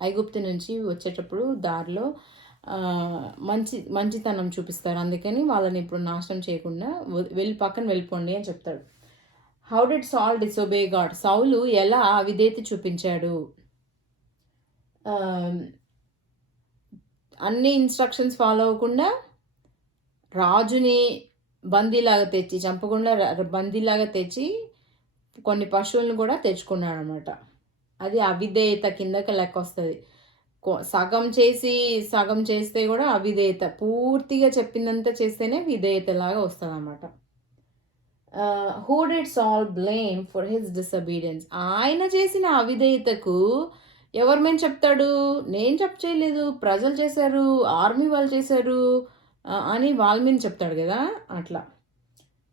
ఐగుప్తు నుంచి వచ్చేటప్పుడు దారిలో మంచితనం చూపిస్తారు. అందుకని వాళ్ళని ఇప్పుడు నాశనం చేయకుండా పక్కన వెళ్ళిపోండి అని చెప్తాడు. హౌ డిడ్ సాల్ డిసోబే గాడ్? సౌలు ఎలా అవిధేయత చూపించాడు? అన్ని ఇన్స్ట్రక్షన్స్ ఫాలో అవ్వకుండా రాజుని బందీలాగా తెచ్చి, చంపకుండా బందీలాగా తెచ్చి కొన్ని పశువులను కూడా తెచ్చుకున్నాడు అనమాట. అది అవిధేయత కిందకి లెక్క వస్తుంది. సగం చేస్తే కూడా అవిధేయత. పూర్తిగా చెప్పిందంతా చేస్తేనే విధేయత లాగా వస్తుంది అన్నమాట. హూ డిడ్ సాల్ బ్లేమ్ ఫర్ హిస్ డిసొబీడియన్స్? ఆయన చేసిన అవిధేయతకు ఎవరి మీద చెప్తాడు? నేను చేయలేదు, ప్రజలు చేశారు, ఆర్మీ వాళ్ళు చేశారు అని వాళ్ళ మీద చెప్తాడు కదా. అట్లా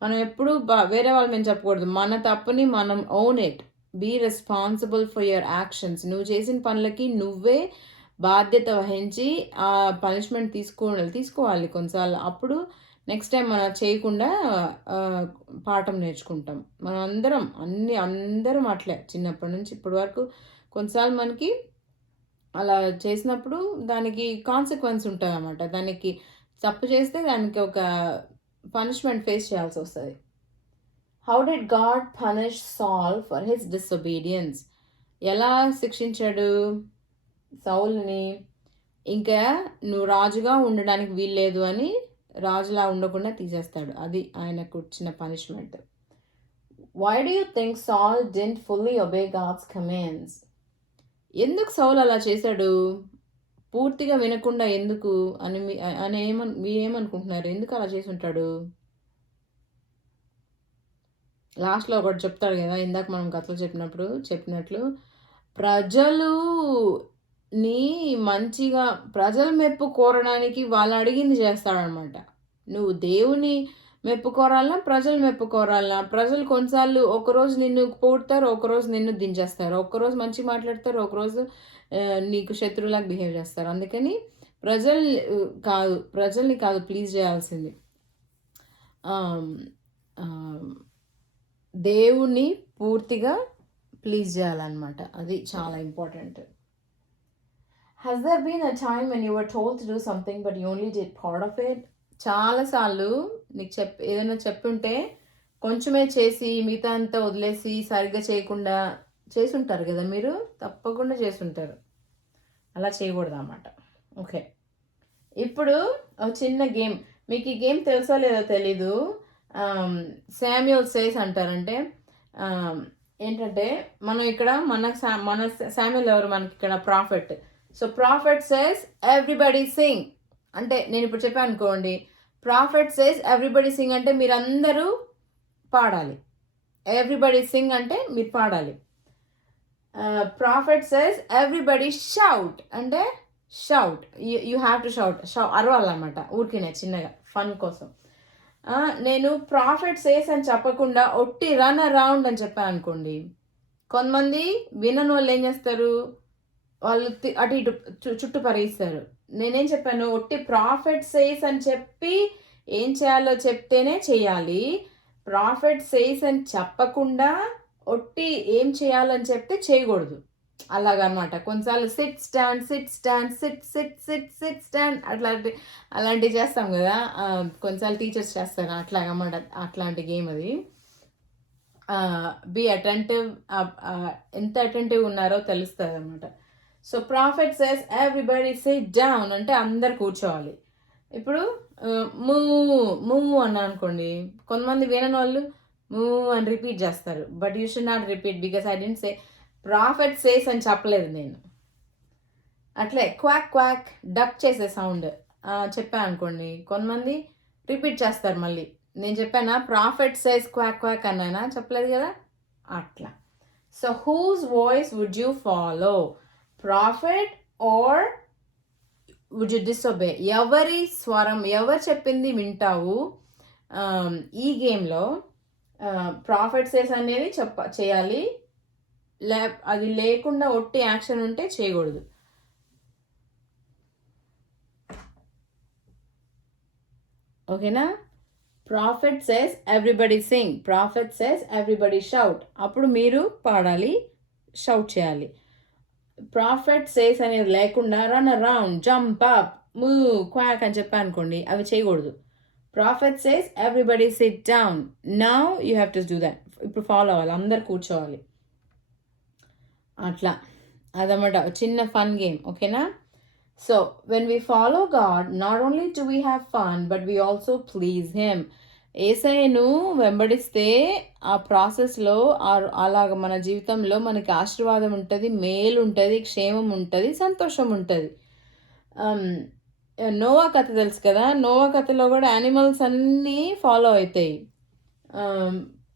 మనం ఎప్పుడు వేరే వాళ్ళ మీద చెప్పకూడదు. మన తప్పుని మనం own it. Be responsible for your actions. నువ్వు చేసిన పనులకి నువ్వే బాధ్యత వహించి ఆ పనిష్మెంట్ తీసుకోవాలి కొన్నిసార్లు. అప్పుడు నెక్స్ట్ టైం మనం చేయకుండా పాఠం నేర్చుకుంటాం. మనం అందరం అట్లే చిన్నప్పటి నుంచి ఇప్పటి వరకు. కొన్నిసార్లు మనకి అలా చేసినప్పుడు దానికి కాన్సిక్వెన్స్ ఉంటుంది అన్నమాట. దానికి తప్పు చేస్తే దానికి ఒక పనిష్మెంట్ ఫేస్ చేయాల్సి వస్తుంది. హౌ డిడ్ గాడ్ పనిష్ సాల్ ఫర్ హిస్ డిసొబీడియన్స్? ఎలా శిక్షించాడు సౌల్ని? ఇంకా నువ్వు రాజుగా ఉండడానికి వీల్లేదు అని రాజులా ఉండకుండా తీసేస్తాడు. అది ఆయనకు వచ్చిన punishment. Why do you think Saul didn't fully obey God's commands? ఎందుకు సౌల్ అలా చేశాడు? పూర్తిగా వినకుండా ఎందుకు అని మీరేమనుకుంటున్నారు? ఎందుకు అలా చేసి ఉంటాడు? లాస్ట్లో ఒకటి చెప్తాడు కదా, ఇందాక మనం కథలు చెప్పినట్లు ప్రజలు నీ మంచిగా ప్రజల మెప్పు కోరడానికి వాళ్ళు అడిగింది చేస్తాడనమాట. నువ్వు దేవుని మెప్పు కోరాలన్నా ప్రజలు మెప్పు కోరాలన్నా, ప్రజలు కొన్నిసార్లు ఒకరోజు నిన్ను పొగుడుతారు, ఒకరోజు నిన్ను దించేస్తారు, ఒకరోజు మంచి మాట్లాడతారు, ఒకరోజు నీకు శత్రువులాగా బిహేవ్ చేస్తారు. అందుకని ప్రజల్ని కాదు ప్లీజ్ చేయాల్సింది, దేవుణ్ణి పూర్తిగా ప్లీజ్ చేయాలన్నమాట. అది చాలా important. Has there been a time when you were told to do something but you only did part of it? చాలాసార్లు నీకు ఏదైనా చెప్పుంటే కొంచెమే చేసి మిగతా అంతా వదిలేసి సరిగ్గా చేయకుండా చేసుంటారు కదా, మీరు తప్పకుండా చేసుంటారు. అలా చేయకూడదు అన్నమాట. ఓకే, ఇప్పుడు ఒక చిన్న గేమ్. మీకు ఈ గేమ్ తెలుసో లేదో తెలీదు. శామ్యుయల్ సేస్ అంటారంటే ఏంటంటే మనం ఇక్కడ మన శామ్యుయల్ ఎవరు, మనకి ఇక్కడ prophet. So prophet says everybody Singh అంటే, నేను ఇప్పుడు చెప్పాను అనుకోండి, ప్రాఫెట్ సేస్ ఎవ్రీబడి సింగ్ అంటే మీరందరూ పాడాలి. ఎవ్రీబడి సింగ్ అంటే మీరు పాడాలి. ప్రాఫెట్ సేస్ ఎవ్రీబడి షౌట్ అంటే shout, you have to shout, అరవాలన్నమాట, ఊరికినే చిన్నగా ఫన్ కోసం. నేను ప్రాఫిట్ సేస్ అని చెప్పకుండా ఒట్టి రన్ అరౌండ్ అని చెప్పాను అనుకోండి, కొంతమంది వినని వాళ్ళు ఏం చేస్తారు, వాళ్ళు అటు ఇటు చుట్టూ పరిగిస్తారు. నేనేం చెప్పాను, ఒట్టి ప్రాఫిట్ సేస్ అని చెప్పి ఏం చేయాలో చెప్తేనే చేయాలి. ప్రాఫిట్ సేస్ అని చెప్పకుండా ఒట్టి ఏం చేయాలని చెప్తే చేయకూడదు. అలాగనమాట. కొన్నిసార్లు సిట్ స్టాండ్ అలాంటివి చేస్తాం కదా, కొన్నిసార్లు టీచర్స్ చేస్తారు అట్లాగన్నమాట. అట్లాంటి గేమ్ అది. బీ అటెంటివ్, ఎంత అటెంటివ్ ఉన్నారో తెలుస్తుంది అనమాట. So profit says everybody SIT down అంటే అందరు కూర్చోవాలి. ఇప్పుడు మూవ్ అన్నా అనుకోండి, కొంతమంది వినని వాళ్ళు మూవ్ అని రిపీట్ చేస్తారు. But you should not repeat because I didn't say profit says అని చెప్పలేదు నేను. అట్లే క్వాక్ క్వాక్ డక్ చేసే సౌండ్ చెప్పాను అనుకోండి, కొంతమంది రిపీట్ చేస్తారు మళ్ళీ. నేను చెప్పానా ప్రాఫిట్ సేస్ క్వాక్ క్వాక్ అన్నానా, చెప్పలేదు కదా, అట్లా. So whose voice would you follow, prophet or would you disobey? ఎవరి స్వరం, ఎవరు చెప్పింది వింటావు? ఈ గేమ్లో ప్రాఫిట్ సేస్ అనేది చేయాలి, అది లేకుండా ఒట్టి యాక్షన్ ఉంటే చేయకూడదు. ఓకేనా? Profit says everybody Singh, profit says everybody shout, అప్పుడు మీరు పాడాలి, షౌట్ చేయాలి. ప్రాఫిట్ సేస్ అనేది లేకుండా run around, jump up, move, quack అని చెప్పాను అనుకోండి, అవి చేయకూడదు. Profit says everybody SIT down, now you have to do that. ఇప్పుడు ఫాలో అవ్వాలి, అందరు కూర్చోవాలి. అట్లా అదన్నమాట, చిన్న ఫన్ గేమ్. ఓకేనా? So when we follow God, not only do we have fun but we also please him. యేసయ్యను వెంబడిస్తే ఆ ప్రాసెస్లో అలాగ మన జీవితంలో మనకి ఆశీర్వాదం ఉంటుంది, మేలు ఉంటుంది, క్షేమం ఉంటుంది, సంతోషం ఉంటుంది. నోవా కథ తెలుసు కదా, నోవా కథలో కూడా యానిమల్స్ అన్నీ ఫాలో అవుతాయి.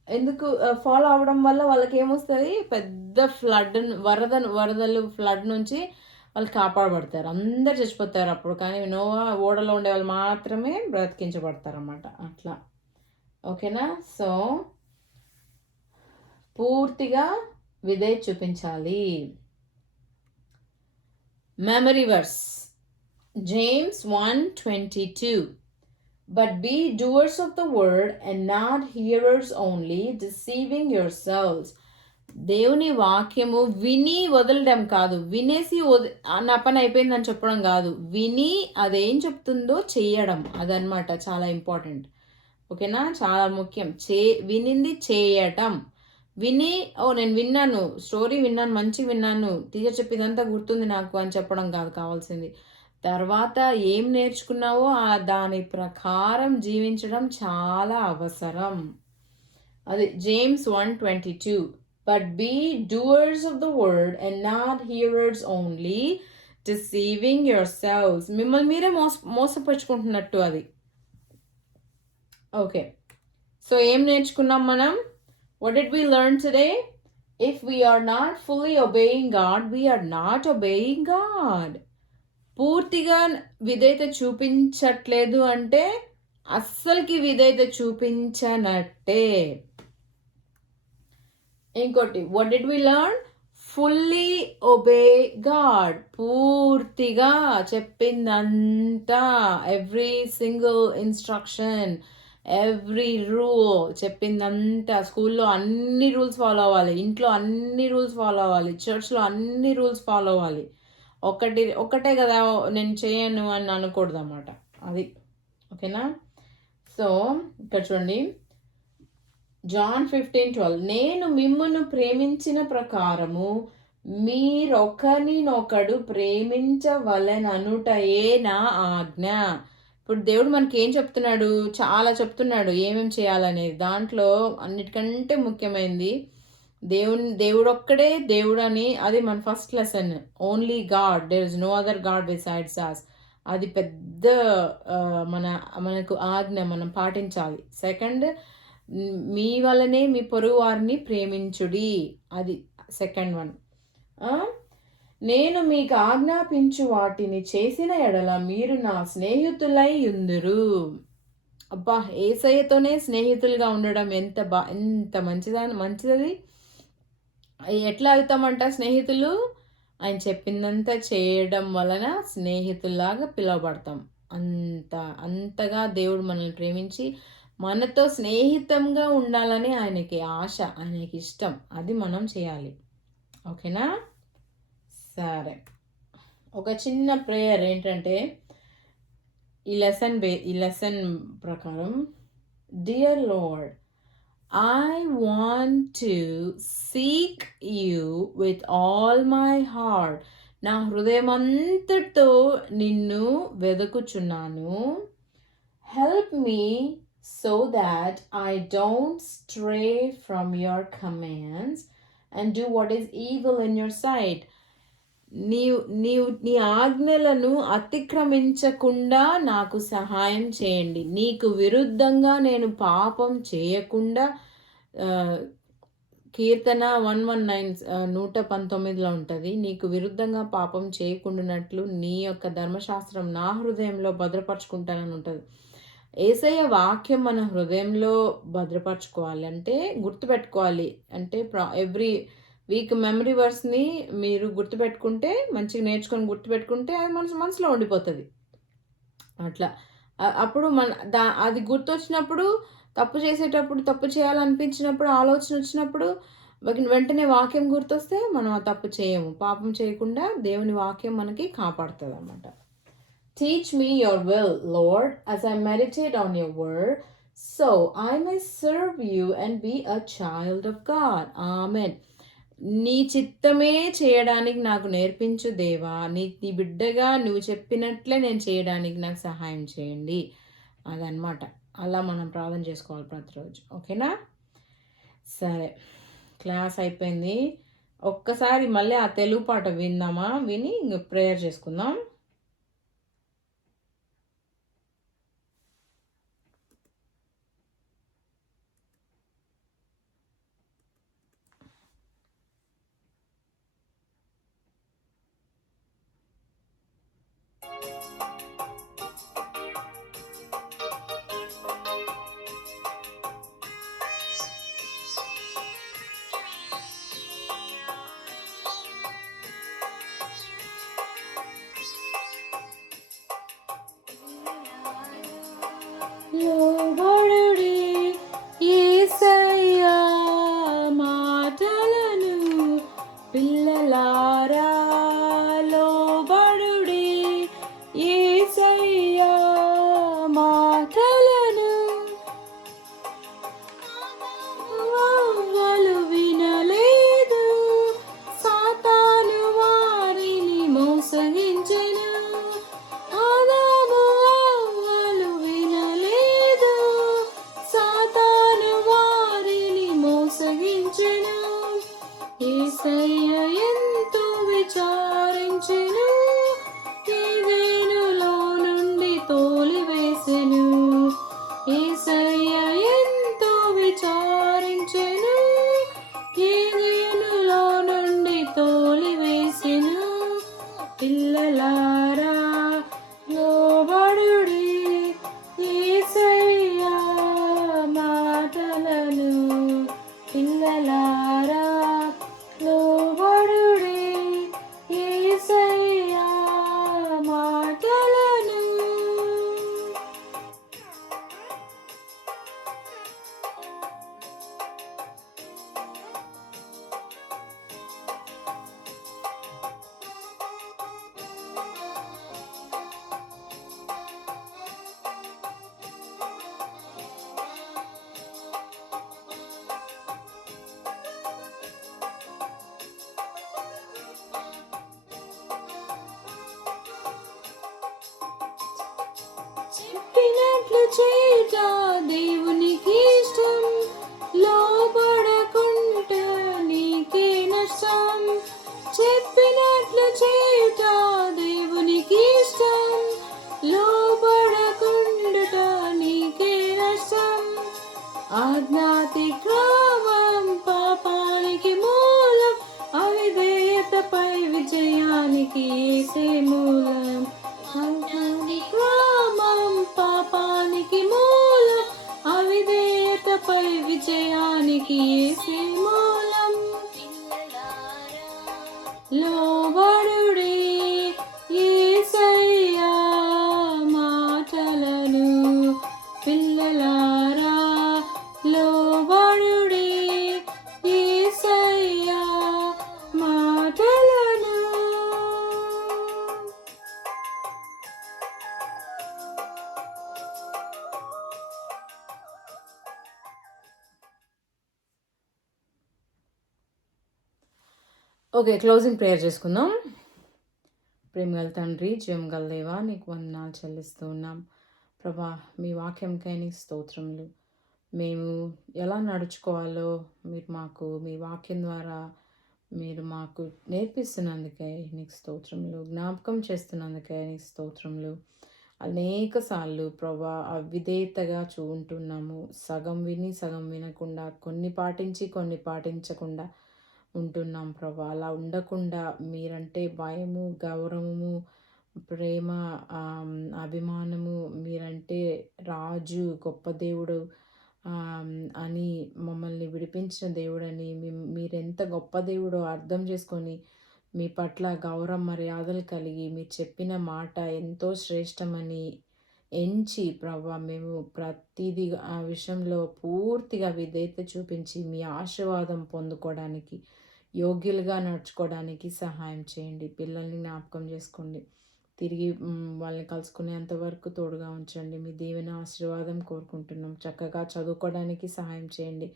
ఎందుకు ఫాలో అవడం వల్ల వాళ్ళకి ఏమొస్తుంది, పెద్ద వరదలు ఫ్లడ్ నుంచి వాళ్ళు కాపాడబడతారు. అందరు చచ్చిపోతారు అప్పుడు, కానీ నోవా ఓడలో ఉండే వాళ్ళు మాత్రమే బ్రతికించబడతారు అన్నమాట. అట్లా. ఓకేనా? సో పూర్తిగా విధేయ చూపించాలి. Memory verse James 1:22. But be doers of the word and not hearers only, deceiving yourselves. దేవుని వాక్యము విని వదలడం కాదు, వినేసి నా పని అయిపోయిందని చెప్పడం కాదు, విని అదేం చెప్తుందో చేయడం, అదనమాట చాలా ఇంపార్టెంట్. ఓకేనా? చాలా ముఖ్యం. వినింది చేయటం. విని నేను విన్నాను, స్టోరీ విన్నాను, మంచి విన్నాను, టీచర్ చెప్పిందంతా గుర్తుంది నాకు అని చెప్పడం కాదు కావాల్సింది. తర్వాత ఏం నేర్చుకున్నావో దాని ప్రకారం జీవించడం చాలా అవసరం. అది James 1:22. But be doers of the word and not hearers only, deceiving your selves. మిమ్మల్ని మీరే మోసపరుచుకుంటున్నట్టు అది. ఓకే, సో ఏం నేర్చుకున్నాం మనం? What did we learn today? If we are not fully obeying God, we are not obeying God. పూర్తిగా విధేయత చూపించట్లేదు అంటే అస్సలకి విధేయత చూపించనట్టే. ఇంకోటి, what did we learn? Fully obey God. పూర్తిగా చెప్పిందంతా, every single instruction, every rule, చెప్పిందంతా. స్కూల్లో అన్ని రూల్స్ ఫాలో అవ్వాలి, ఇంట్లో అన్ని రూల్స్ ఫాలో అవ్వాలి, చర్చ్లో అన్ని రూల్స్ ఫాలో అవ్వాలి. ఒకటే కదా నేను చేయను అని అనకూడదు అన్నమాట. అది ఓకేనా. సో ఇక్కడ చూడండి, John 15:12, నేను మిమ్మును ప్రేమించిన ప్రకారము మీరొకరినొకడు ప్రేమించవలెననుటయే నా ఆజ్ఞ. ఇప్పుడు దేవుడు మనకి ఏం చెప్తున్నాడు? చాలా చెప్తున్నాడు ఏమేమి చేయాలనేది. దాంట్లో అన్నిటికంటే ముఖ్యమైనది దేవుడు ఒక్కడే దేవుడు అని. అది మన first lesson. Only God, there is no other God besides us. అది పెద్ద మనకు ఆజ్ఞ, మనం పాటించాలి. సెకండ్, మీ వల్లనే మీ పొరుగు వారిని ప్రేమించుడి, అది సెకండ్ వన్. నేను మీకు ఆజ్ఞాపించు వాటిని చేసిన ఎడల మీరు నా స్నేహితులై ఉందురు. అబ్బా, యేసయ్యతోనే స్నేహితులుగా ఉండడం ఎంత మంచిది. ఎట్లా అవుతామంట స్నేహితులు? ఆయన చెప్పిందంతా చేయడం వలన స్నేహితుల్లాగా పిలువబడతాం. అంతగా దేవుడు మనల్ని ప్రేమించి మనతో స్నేహితంగా ఉండాలని ఆయనకి ఆశ, ఆయనకి ఇష్టం. అది మనం చేయాలి. ఓకేనా. సరే, ఒక చిన్న ప్రేయర్ ఏంటంటే ఈ లెసన్ ప్రకారం, dear lord, I want to seek you with all my heart. నా హృదయమంతటితో నిన్ను వెదుకుచున్నాను. Help me so that I don't stray from your commands and do what is evil in your sight. నీ ఆజ్ఞలను అతిక్రమించకుండా నాకు సహాయం చేయండి. నీకు విరుద్ధంగా నేను పాపం చేయకుండా, కీర్తన 119 ఉంటుంది. నీకు విరుద్ధంగా పాపం చేయకుండానట్లు నీ యొక్క ధర్మశాస్త్రం నా హృదయంలో భద్రపరచుకుంటానని ఉంటుంది. యేసయ్య వాక్యం మన హృదయంలో భద్రపరచుకోవాలి అంటే, గుర్తుపెట్టుకోవాలి అంటే, ఎవ్రీ వీక్ మెమరీ వర్స్ని మీరు గుర్తుపెట్టుకుంటే, మంచిగా నేర్చుకొని గుర్తుపెట్టుకుంటే అది మనసులో ఉండిపోతుంది. అట్లా అప్పుడు అది గుర్తొచ్చినప్పుడు, తప్పు చేసేటప్పుడు, తప్పు చేయాలనిపించినప్పుడు, ఆలోచన వచ్చినప్పుడు వెంటనే వాక్యం గుర్తొస్తే మనం ఆ తప్పు చేయము. పాపం చేయకుండా దేవుని వాక్యం మనకి కాపాడుతుంది అన్నమాట. Teach me your will, Lord, as I meditate on your word, so I may serve you and be a child of God. Amen. నీ చిత్తమే చేయడానికి నాకు నేర్పించు దేవా. నీ బిడ్డగా నువ్వు చెప్పినట్లే నేను చేయడానికి నాకు సహాయం చేయండి. అదనమాట. అలా మనం ప్రార్థన చేసుకోవాలి ప్రతిరోజు. ఓకేనా. సరే, క్లాస్ అయిపోయింది. ఒక్కసారి మళ్ళీ ఆ తెలుగు పాట విందామా? విని ప్రేయర్ చేసుకుందాం. లోబడుడి యేసయ్య మాటలను, పిల్లలారా లోబడుడి యేసయ్య మాటలను. వాళ్ళు వినలేదు, సాతాను వారిని మోసగించెను. ఆదాము వాళ్ళు వినలేదు, చేయుట దేవునికి ఇష్టం, లోబడకుంట నీకే నష్టం. చెప్పినట్లు చేయుట దేవునికి ఇష్టం, లోబడకుండుట నీకే నష్టం. ఆజ్ఞాతిక్రమం పాపానికి మూలం, అవిధేయతపై విజయానికి యేసే మూలం. ఆజ్ఞాతిక్రమం పాపానికి మూలం, అవిధేయతపై విజయానికి యేసే మూలం. లోబడుడి యేసయ్యా మాటలను, పిల్లలారా లోబడుడి యేసయ్యా మాటలను. ఓకే, క్లోజింగ్ ప్రేయర్ చేసుకుందాం. ప్రేమగల తండ్రి, జీవంగల దేవా, నీకు వందనాలు చెల్లిస్తూ ఉన్నాం ప్రభా. మీ వాక్యంకై నీకు స్తోత్రములు. మేము ఎలా నడుచుకోవాలో మీరు మాకు మీ వాక్యం ద్వారా మీరు మాకు నేర్పిస్తున్నందుకే నీకు స్తోత్రములు, జ్ఞాపకం చేస్తున్నందుకే నీకు స్తోత్రములు. అనేక సార్లు ప్రభా అవిధేయతగా ఉంటున్నాము. సగం విని సగం వినకుండా, కొన్ని పాటించి కొన్ని పాటించకుండా ఉంటున్నాం ప్రభా. అలా ఉండకుండా మీరంటే భయము, గౌరవము, ప్రేమ, అభిమానము, మీరంటే రాజు, గొప్ప దేవుడు అని, మమ్మల్ని విడిపించిన దేవుడని, మీరెంత గొప్ప దేవుడో అర్థం చేసుకొని మీ పట్ల గౌరవ మర్యాదలు కలిగి మీరు చెప్పిన మాట ఎంతో శ్రేష్టమని ఎంచి ప్రభా, మేము ప్రతిదీ ఆ విషయంలో పూర్తిగా విధేయత చూపించి మీ ఆశీర్వాదం పొందుకోవడానికి, యోగ్యులుగా నడుచుకోవడానికి సహాయం చేయండి. పిల్లల్ని జ్ఞాపకం చేసుకోండి. తిరిగి వాళ్ళని కలుసుకునేంత వరకు తోడుగా ఉంచండి. మీ దీవెన ఆశీర్వాదం కోరుకుంటున్నాం. చక్కగా చదువుకోవడానికి సహాయం చేయండి.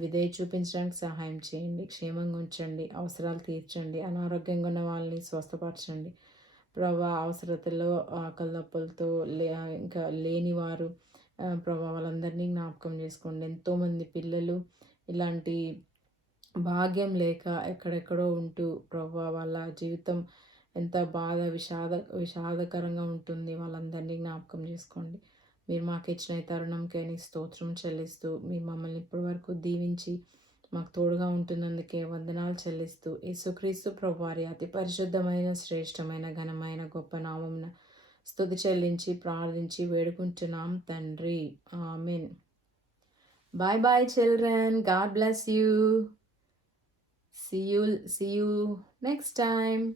విధేయ చూపించడానికి సహాయం చేయండి. క్షేమంగా ఉంచండి. అవసరాలు తీర్చండి. అనారోగ్యంగా ఉన్న వాళ్ళని స్వస్థపరచండి ప్రభా. అవసరతలో ఆకలిదప్పులతో ఇంకా లేనివారు ప్రభా, వాళ్ళందరినీ జ్ఞాపకం చేసుకోండి. ఎంతోమంది పిల్లలు ఇలాంటి భాగ్యం లేక ఎక్కడెక్కడో ఉంటూ ప్రభా, వాళ్ళ జీవితం ఎంత బాధ విషాదకరంగా ఉంటుంది. వాళ్ళందరినీ జ్ఞాపకం చేసుకోండి. మీరు మాకు ఇచ్చిన ఈ తరుణంకే నీ స్తోత్రం చెల్లిస్తూ, మీరు మమ్మల్ని ఇప్పటి వరకు దీవించి మాకు తోడుగా ఉంటున్నందుకే వందనాలు చెల్లిస్తూ, యేసుక్రీస్తు ప్రభువారి అతి పరిశుద్ధమైన, శ్రేష్టమైన, ఘనమైన, గొప్ప నామమున స్తుతి చెల్లించి ప్రార్థించి వేడుకుంటున్నాం తండ్రి. Amen. Bye bye children. God bless you. See you next time.